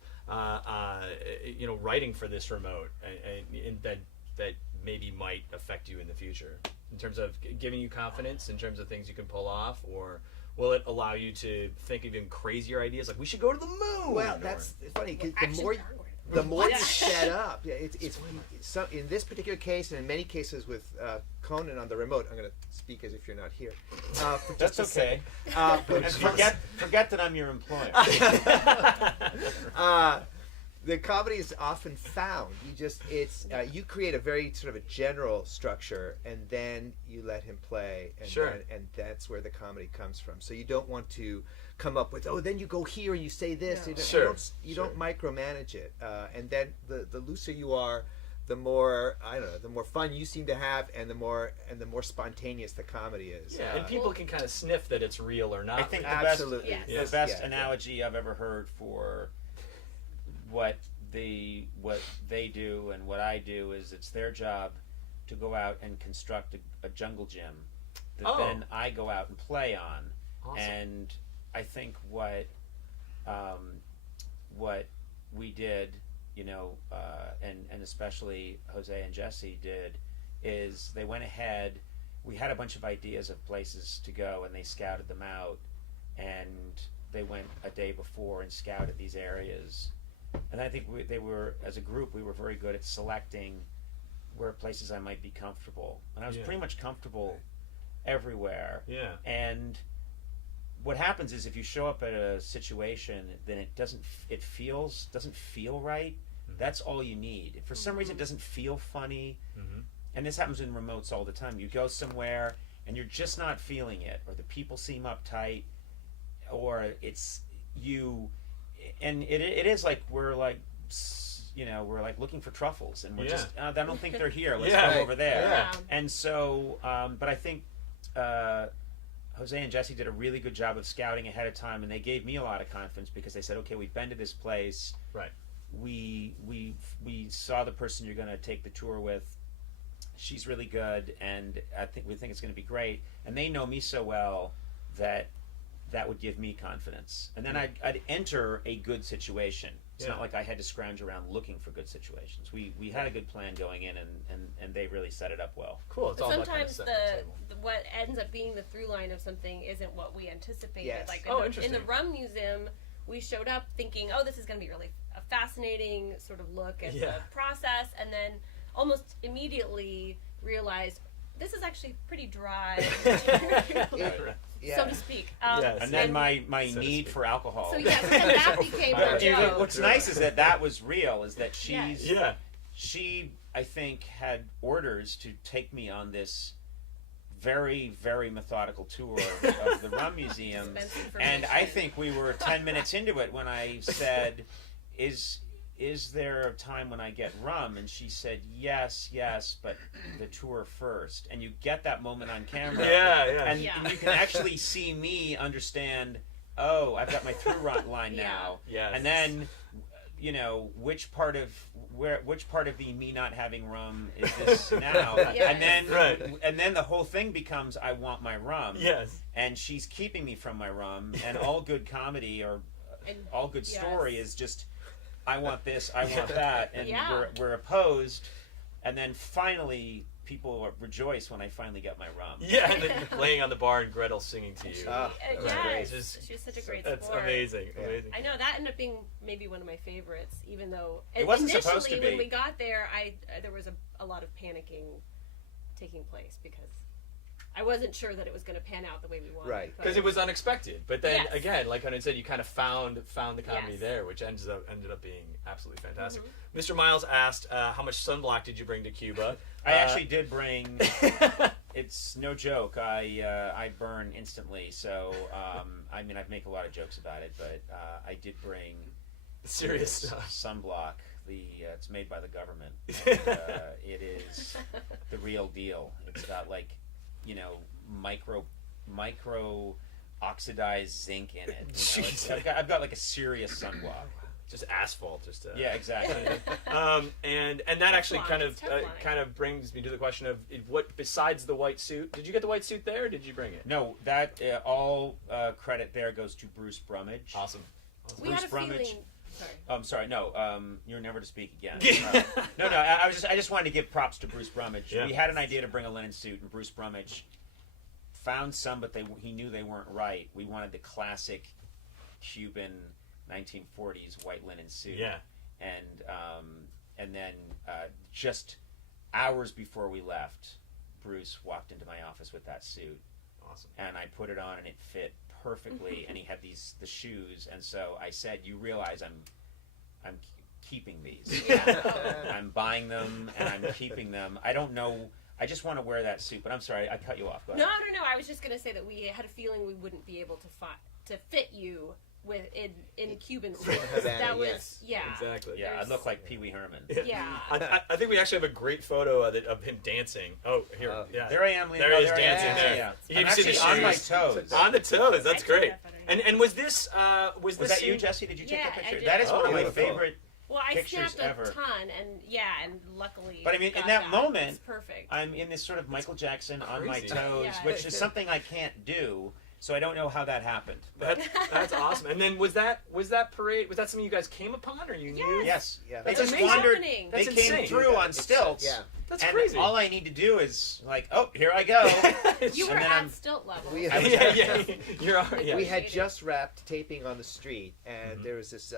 writing for this remote, and that maybe might affect you in the future, in terms of giving you confidence, in terms of things you can pull off, or will it allow you to think of even crazier ideas, like we should go to the moon? Well, that's funny, because the more you set up, it's so in this particular case, and in many cases with Conan on the remote, I'm going to speak as if you're not here. That's okay. And forget that I'm your employer. The comedy is often found. You create a very sort of a general structure, and then you let him play, and that's where the comedy comes from. So you don't want to come up with, then you go here and you say this. No. You don't micromanage it, and then the looser you are, the more the more fun you seem to have, and the more spontaneous the comedy is. Yeah, and people can kind of sniff that it's real or not. I think the best analogy I've ever heard for what they do and what I do is, it's their job to go out and construct a jungle gym that then I go out and play on. Awesome. And I think what what we did, and especially Jose and Jesse did, is they went ahead. We had a bunch of ideas of places to go, and they scouted them out, and they went a day before and scouted these areas. And I think they were, as a group, we were very good at selecting where places I might be comfortable. And I was pretty much comfortable everywhere. Yeah. And what happens is if you show up at a situation, then it doesn't feel right. That's all you need. If for some reason it doesn't feel funny, and this happens in remotes all the time. You go somewhere and you're just not feeling it, or the people seem uptight, or it's you, and it is like we're like looking for truffles, and we're just I don't think they're here. Let's go over there. Yeah. And so, but I think Jose and Jesse did a really good job of scouting ahead of time, and they gave me a lot of confidence because they said, okay, we've been to this place. Right. We saw the person you're going to take the tour with. She's really good, and we think it's going to be great. And they know me so well that would give me confidence. And then I'd enter a good situation. It's not like I had to scrounge around looking for good situations. We had a good plan going in, and they really set it up well. Cool. It's but all sometimes about kind of what ends up being the through line of something isn't what we anticipated. Yes. Like Interesting. in the Rum Museum, we showed up thinking, oh, this is going to be really a fascinating sort of look at the process, and then almost immediately realized this is actually pretty dry, so to speak. And then my need for alcohol. So yes, and that became the joke. What's nice is that was real. Is that she I think had orders to take me on this very, very methodical tour of the Rum Museum, and I think we were 10 minutes into it when I said, is there a time when I get rum? And she said, yes, but the tour first. And you get that moment on camera. And you can actually see me understand, oh, I've got my through line now. Yes. And then, which part of the me not having rum is this now? And then the whole thing becomes, I want my rum. Yes. And she's keeping me from my rum. And all good comedy or all good story is just, I want this, I want that, and we're opposed, and then finally people rejoice when I finally get my rum. Yeah, and then you're laying on the bar and Gretel's singing to you. She's such a great sport. That's amazing. I know that ended up being maybe one of my favorites, even though it wasn't supposed to be. When we got there, there was a lot of panicking taking place because I wasn't sure that it was going to pan out the way we wanted. Right, because it was unexpected. But then again, like Conan said, you kind of found the comedy there, which ended up being absolutely fantastic. Mr. Miles asked, how much sunblock did you bring to Cuba? I actually did bring. It's no joke. I burn instantly. So I make a lot of jokes about it, but I did bring serious stuff. Sunblock. It's made by the government. And, it is the real deal. It's got micro oxidized zinc in it. I've got like a serious sunblock. Just asphalt, yeah, exactly. And that actually kind of brings me to the question of what besides the white suit. Did you get the white suit there, or did you bring it? No, that all credit there goes to Bruce Brummage. Awesome. We Bruce had a Brummage. Feeling... Sorry. I'm sorry. No, you're never to speak again. No. I just wanted to give props to Bruce Brummage. Yeah. We had an idea to bring a linen suit, and Bruce Brummage found some, but he knew they weren't right. We wanted the classic Cuban 1940s white linen suit. Yeah. And then just hours before we left, Bruce walked into my office with that suit. Awesome. And I put it on, and it fit perfectly. And he had the shoes, and so I said, "You realize I'm keeping these. I'm buying them, and I'm keeping them. I don't know." I just want to wear that suit, but I'm sorry, I cut you off. Go ahead. No. I was just going to say that we had a feeling we wouldn't be able to fit you in Cuban suits. That was exactly. Yeah, I look like Pee Wee Herman. Yeah. I think we actually have a great photo of him dancing. Oh, here, there I am. There he is dancing there. Yeah. You I'm see the actually on my toes. On the toes. That's great. And was this was that you, Jesse? Did you take that picture? I did. That is one of my favorite. Well, I pictures snapped a ever. ton, and luckily. But I mean, in got that moment, it's perfect. I'm in this sort of Michael Jackson on my crazy. toes, which is something I can't do. So I don't know how that happened. That's awesome. And then was that parade? Was that something you guys came upon, or you knew? Yes. Yeah. They That's just amazing. wandered. That's They came insane. through on stilts. Yeah. That's and crazy. all I need to do is like, oh, here I go. You were And then at I'm- stilt level. We We had just wrapped taping on the street, and there was this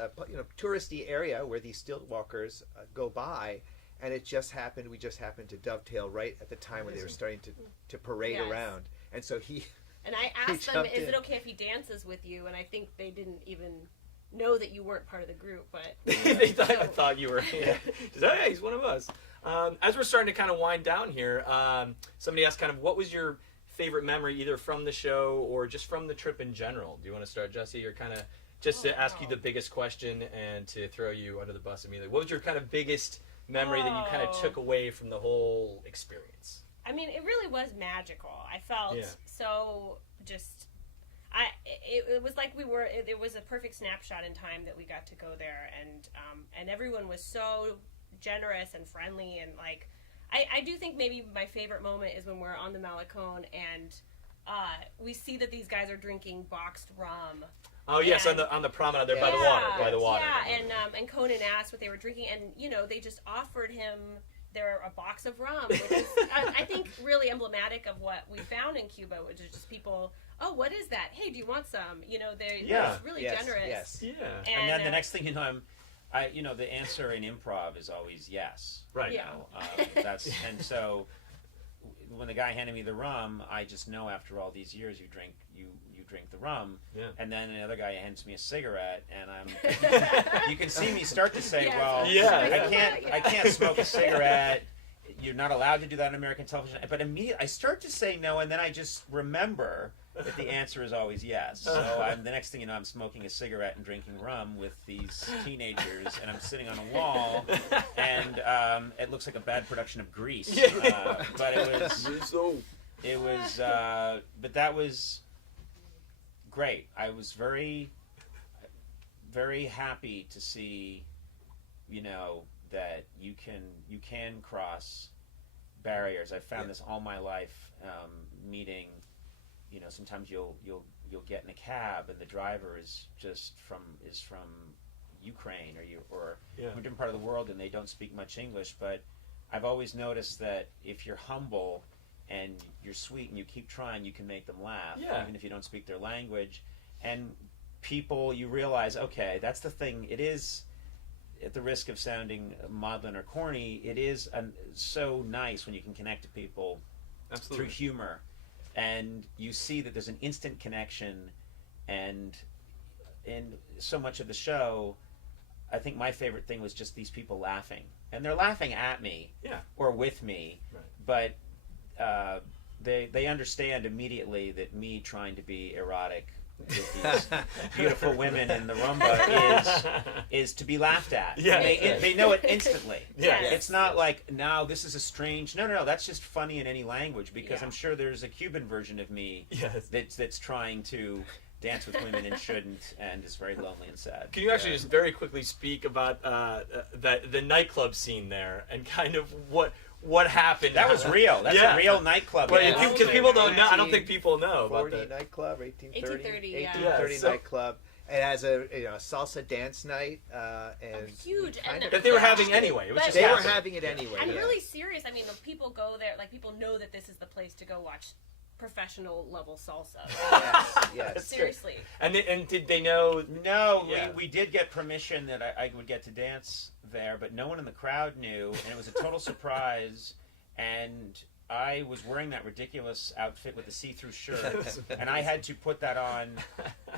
touristy area where these stilt walkers go by, and it just happened. We just happened to dovetail right at the time when they were starting to parade Yes. around, and so he. And I asked them, jumped is in. it okay if he dances with you? And I think they didn't even know that you weren't part of the group, but They thought you were. Yeah. Hey, he's one of us. As we're starting to kind of wind down here, somebody asked kind of what was your favorite memory, either from the show or just from the trip in general? Do you want to start, Jesse, or kind of just to ask you the biggest question and to throw you under the bus immediately? What was your kind of biggest memory that you kind of took away from the whole experience? I mean, it really was magical. I felt so just. It was like it was a perfect snapshot in time that we got to go there, and everyone was so generous and friendly, and like I do think maybe my favorite moment is when we're on the Malecon and we see that these guys are drinking boxed rum. Oh yes, on the promenade there by the water. Yeah, and Conan asked what they were drinking, and they just offered him a box of rum, which is I think really emblematic of what we found in Cuba, which is just people. Oh, what is that? Hey, do you want some? They're really generous. Yes. Yeah. And then the next thing you know, the answer in improv is always yes. Right. You know, and so when the guy handed me the rum, I just know after all these years you drink the rum. Yeah. And then another guy hands me a cigarette, and you can see me start to say, I can't smoke a cigarette. You're not allowed to do that on American television. But immediately I start to say no, and then I just remember that the answer is always yes. So the next thing you know, I'm smoking a cigarette and drinking rum with these teenagers, and I'm sitting on a wall, and it looks like a bad production of Grease. But but that was great. I was very, very happy to see, that you can cross barriers. I've found this all my life, meeting. Sometimes you'll get in a cab and the driver is from Ukraine or from a different part of the world, and they don't speak much English. But I've always noticed that if you're humble and you're sweet and you keep trying, you can make them laugh, even if you don't speak their language. And people, you realize, okay, that's the thing. It is, at the risk of sounding maudlin or corny, it is so nice when you can connect to people through humor. And you see that there's an instant connection, and in so much of the show, I think my favorite thing was just these people laughing. And they're laughing at me or with me, but they understand immediately that me trying to be erotic with these beautiful women in the rumba is to be laughed at. Yeah. They know it instantly. Yeah. It's not like, now this is a strange... No, that's just funny in any language, because I'm sure there's a Cuban version of me that's trying to dance with women and shouldn't, and is very lonely and sad. Can you actually just very quickly speak about the nightclub scene there and kind of what happened? That was real. That's a real nightclub. Right, because people don't know. I don't think people know about 40 that. nightclub, 1830 1830 nightclub. It has a salsa dance night, and huge, that they were having anyway. It was just they were happening. having it anyway. I'm really serious. I mean, the people go there, like people know that this is the place to go watch professional level salsa. Yes. Seriously. And did they know? No, we did get permission that I would get to dance there, but no one in the crowd knew, and it was a total surprise. And I was wearing that ridiculous outfit with the see-through shirt, and I had to put that on.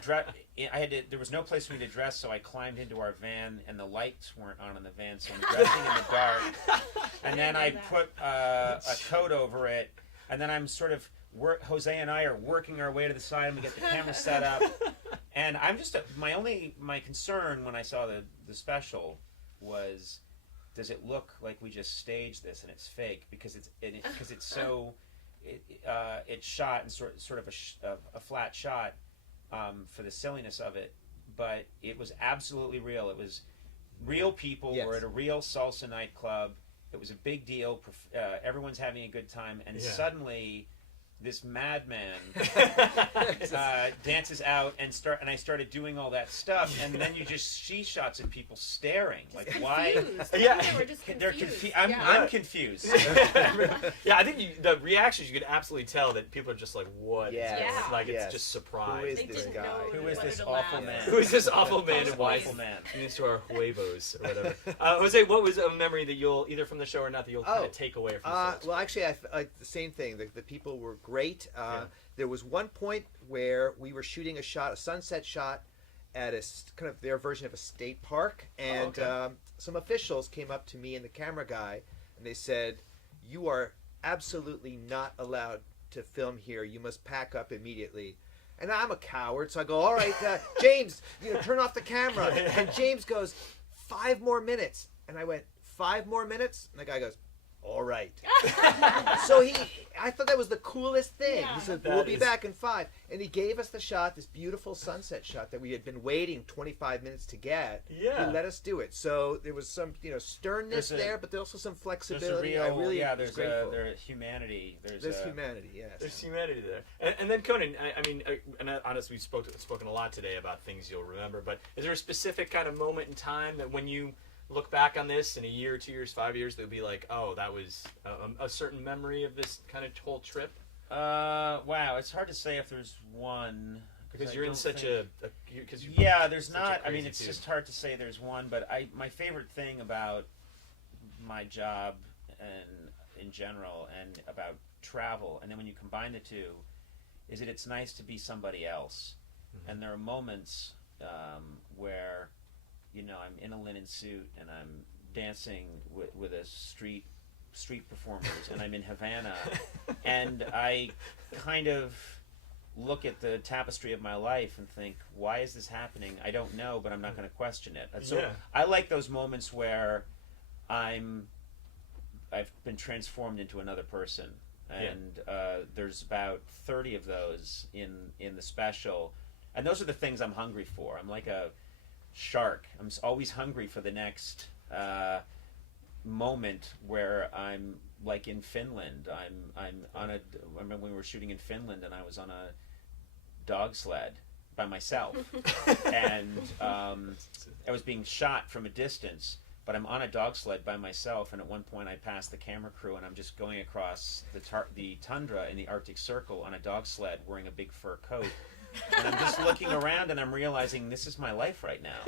There was no place for me to dress, so I climbed into our van, and the lights weren't on in the van, so I'm dressing in the dark. And then I put a coat over it, and then I'm sort of... Jose and I are working our way to the side, and we get the camera set up. And I'm just... My concern when I saw the special was... Does it look like we just staged this and it's fake? Because it's so it's shot in sort of a flat shot for the silliness of it, but it was absolutely real. It was real people. Were at a real salsa nightclub. It was a big deal. Everyone's having a good time, and suddenly this madman dances out and I started doing all that stuff, and then you just see shots of people staring, like why? Yeah, we're just They're confused. I'm confused. Yeah, I think the reactions, you could absolutely tell that people are just like, what? Yeah. Like it's just surprise. Who is They this didn't guy? know Who is whether this to awful laugh. man? Who is this awful man and why? Awful man. Into our huevos or whatever. Jose, what was a memory that you'll, either from the show or not, that you'll kind of take away from the show? Well, actually, like the same thing. The people were great. There was one point where we were shooting a sunset shot, at kind of their version of a state park, and some officials came up to me and the camera guy, and they said, "You are absolutely not allowed to film here. You must pack up immediately." And I'm a coward, so I go, "All right, James, turn off the camera." And James goes, 5 more minutes. And I went, 5 more minutes? And the guy goes, all right. So I thought that was the coolest thing. He said, we'll be back in 5. And he gave us the shot, this beautiful sunset shot that we had been waiting 25 minutes to get. Yeah. He let us do it. So there was some, sternness there, but there's also some flexibility. There's humanity. There's humanity, yes. There's humanity there. And then Conan, I mean, and honestly, we've spoken a lot today about things you'll remember, but is there a specific kind of moment in time that when you look back on this in a year, 2 years, 5 years, they'll be like, oh, that was a certain memory of this kind of whole trip? Wow, it's hard to say if there's one. Because you're in such there's not. I mean, it's just hard to say there's one. But my favorite thing about my job and in general, and about travel, and then when you combine the two, is that it's nice to be somebody else. Mm-hmm. And there are moments where, I'm in a linen suit and I'm dancing with a street performers, and I'm in Havana, and I kind of look at the tapestry of my life and think, why is this happening? I don't know, but I'm not going to question it. And so I like those moments where I've been transformed into another person, and there's about 30 of those in the special, and those are the things I'm hungry for. I'm like a shark. I'm always hungry for the next moment where I'm like in Finland. I remember when we were shooting in Finland, and I was on a dog sled by myself, and I was being shot from a distance, but I'm on a dog sled by myself, and at one point I passed the camera crew, and I'm just going across the tundra in the Arctic Circle on a dog sled wearing a big fur coat. And I'm just looking around, and I'm realizing this is my life right now.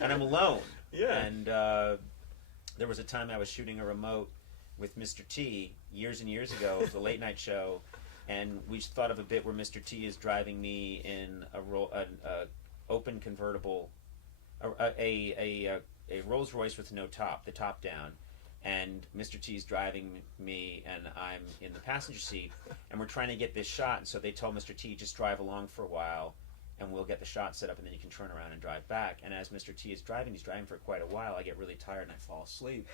And I'm alone. Yeah. And there was a time I was shooting a remote with Mr. T years and years ago. It was a late night show, and we thought of a bit where Mr. T is driving me in a open convertible, a Rolls Royce with no top, the top down. And Mr. T's driving me, and I'm in the passenger seat, and we're trying to get this shot. And so they told Mr. T, just drive along for a while, and we'll get the shot set up, and then you can turn around and drive back. And as Mr. T is driving, he's driving for quite a while. I get really tired, and I fall asleep.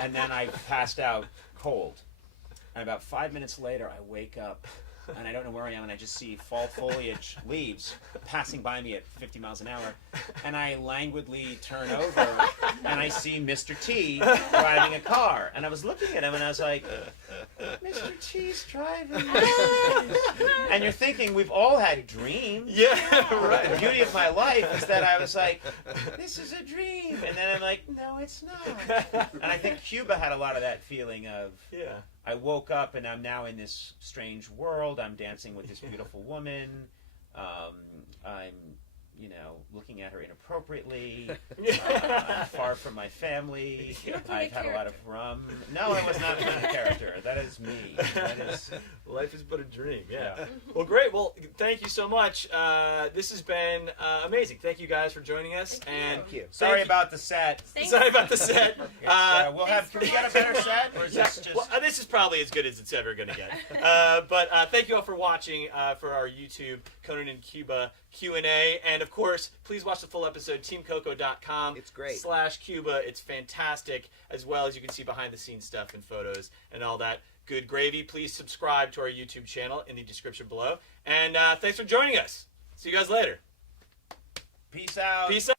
And then I passed out cold. And about 5 minutes later, I wake up, and I don't know where I am, and I just see fall foliage, leaves, passing by me at 50 miles an hour, and I languidly turn over, and I see Mr. T driving a car, and I was looking at him, and I was like, Mr. T's driving. And you're thinking, we've all had dreams. Yeah, right. The beauty of my life is that I was like, this is a dream, and then I'm like, no, it's not. And I think Cuba had a lot of that feeling of, I woke up and I'm now in this strange world. I'm dancing with this beautiful woman. I'm, looking at her inappropriately. I'm far from my family. I've had a lot of rum. No, I was not playing a character. That is me. Life is but a dream. Yeah. Well, great. Well, thank you so much. This has been amazing. Thank you guys for joining us. Thank you. Sorry about the set. Sorry about the set. Can we get a better set? Or is this just... Well, this is probably as good as it's ever going to get. But thank you all for watching for our YouTube Conan in Cuba Q&A. And of course, please watch the full episode, teamcoco.com. It's great. /Cuba. It's fantastic, as well as you can see behind the scenes stuff and photos and all that good gravy. Please subscribe to our YouTube channel in the description below. And thanks for joining us. See you guys later. Peace out. Peace out.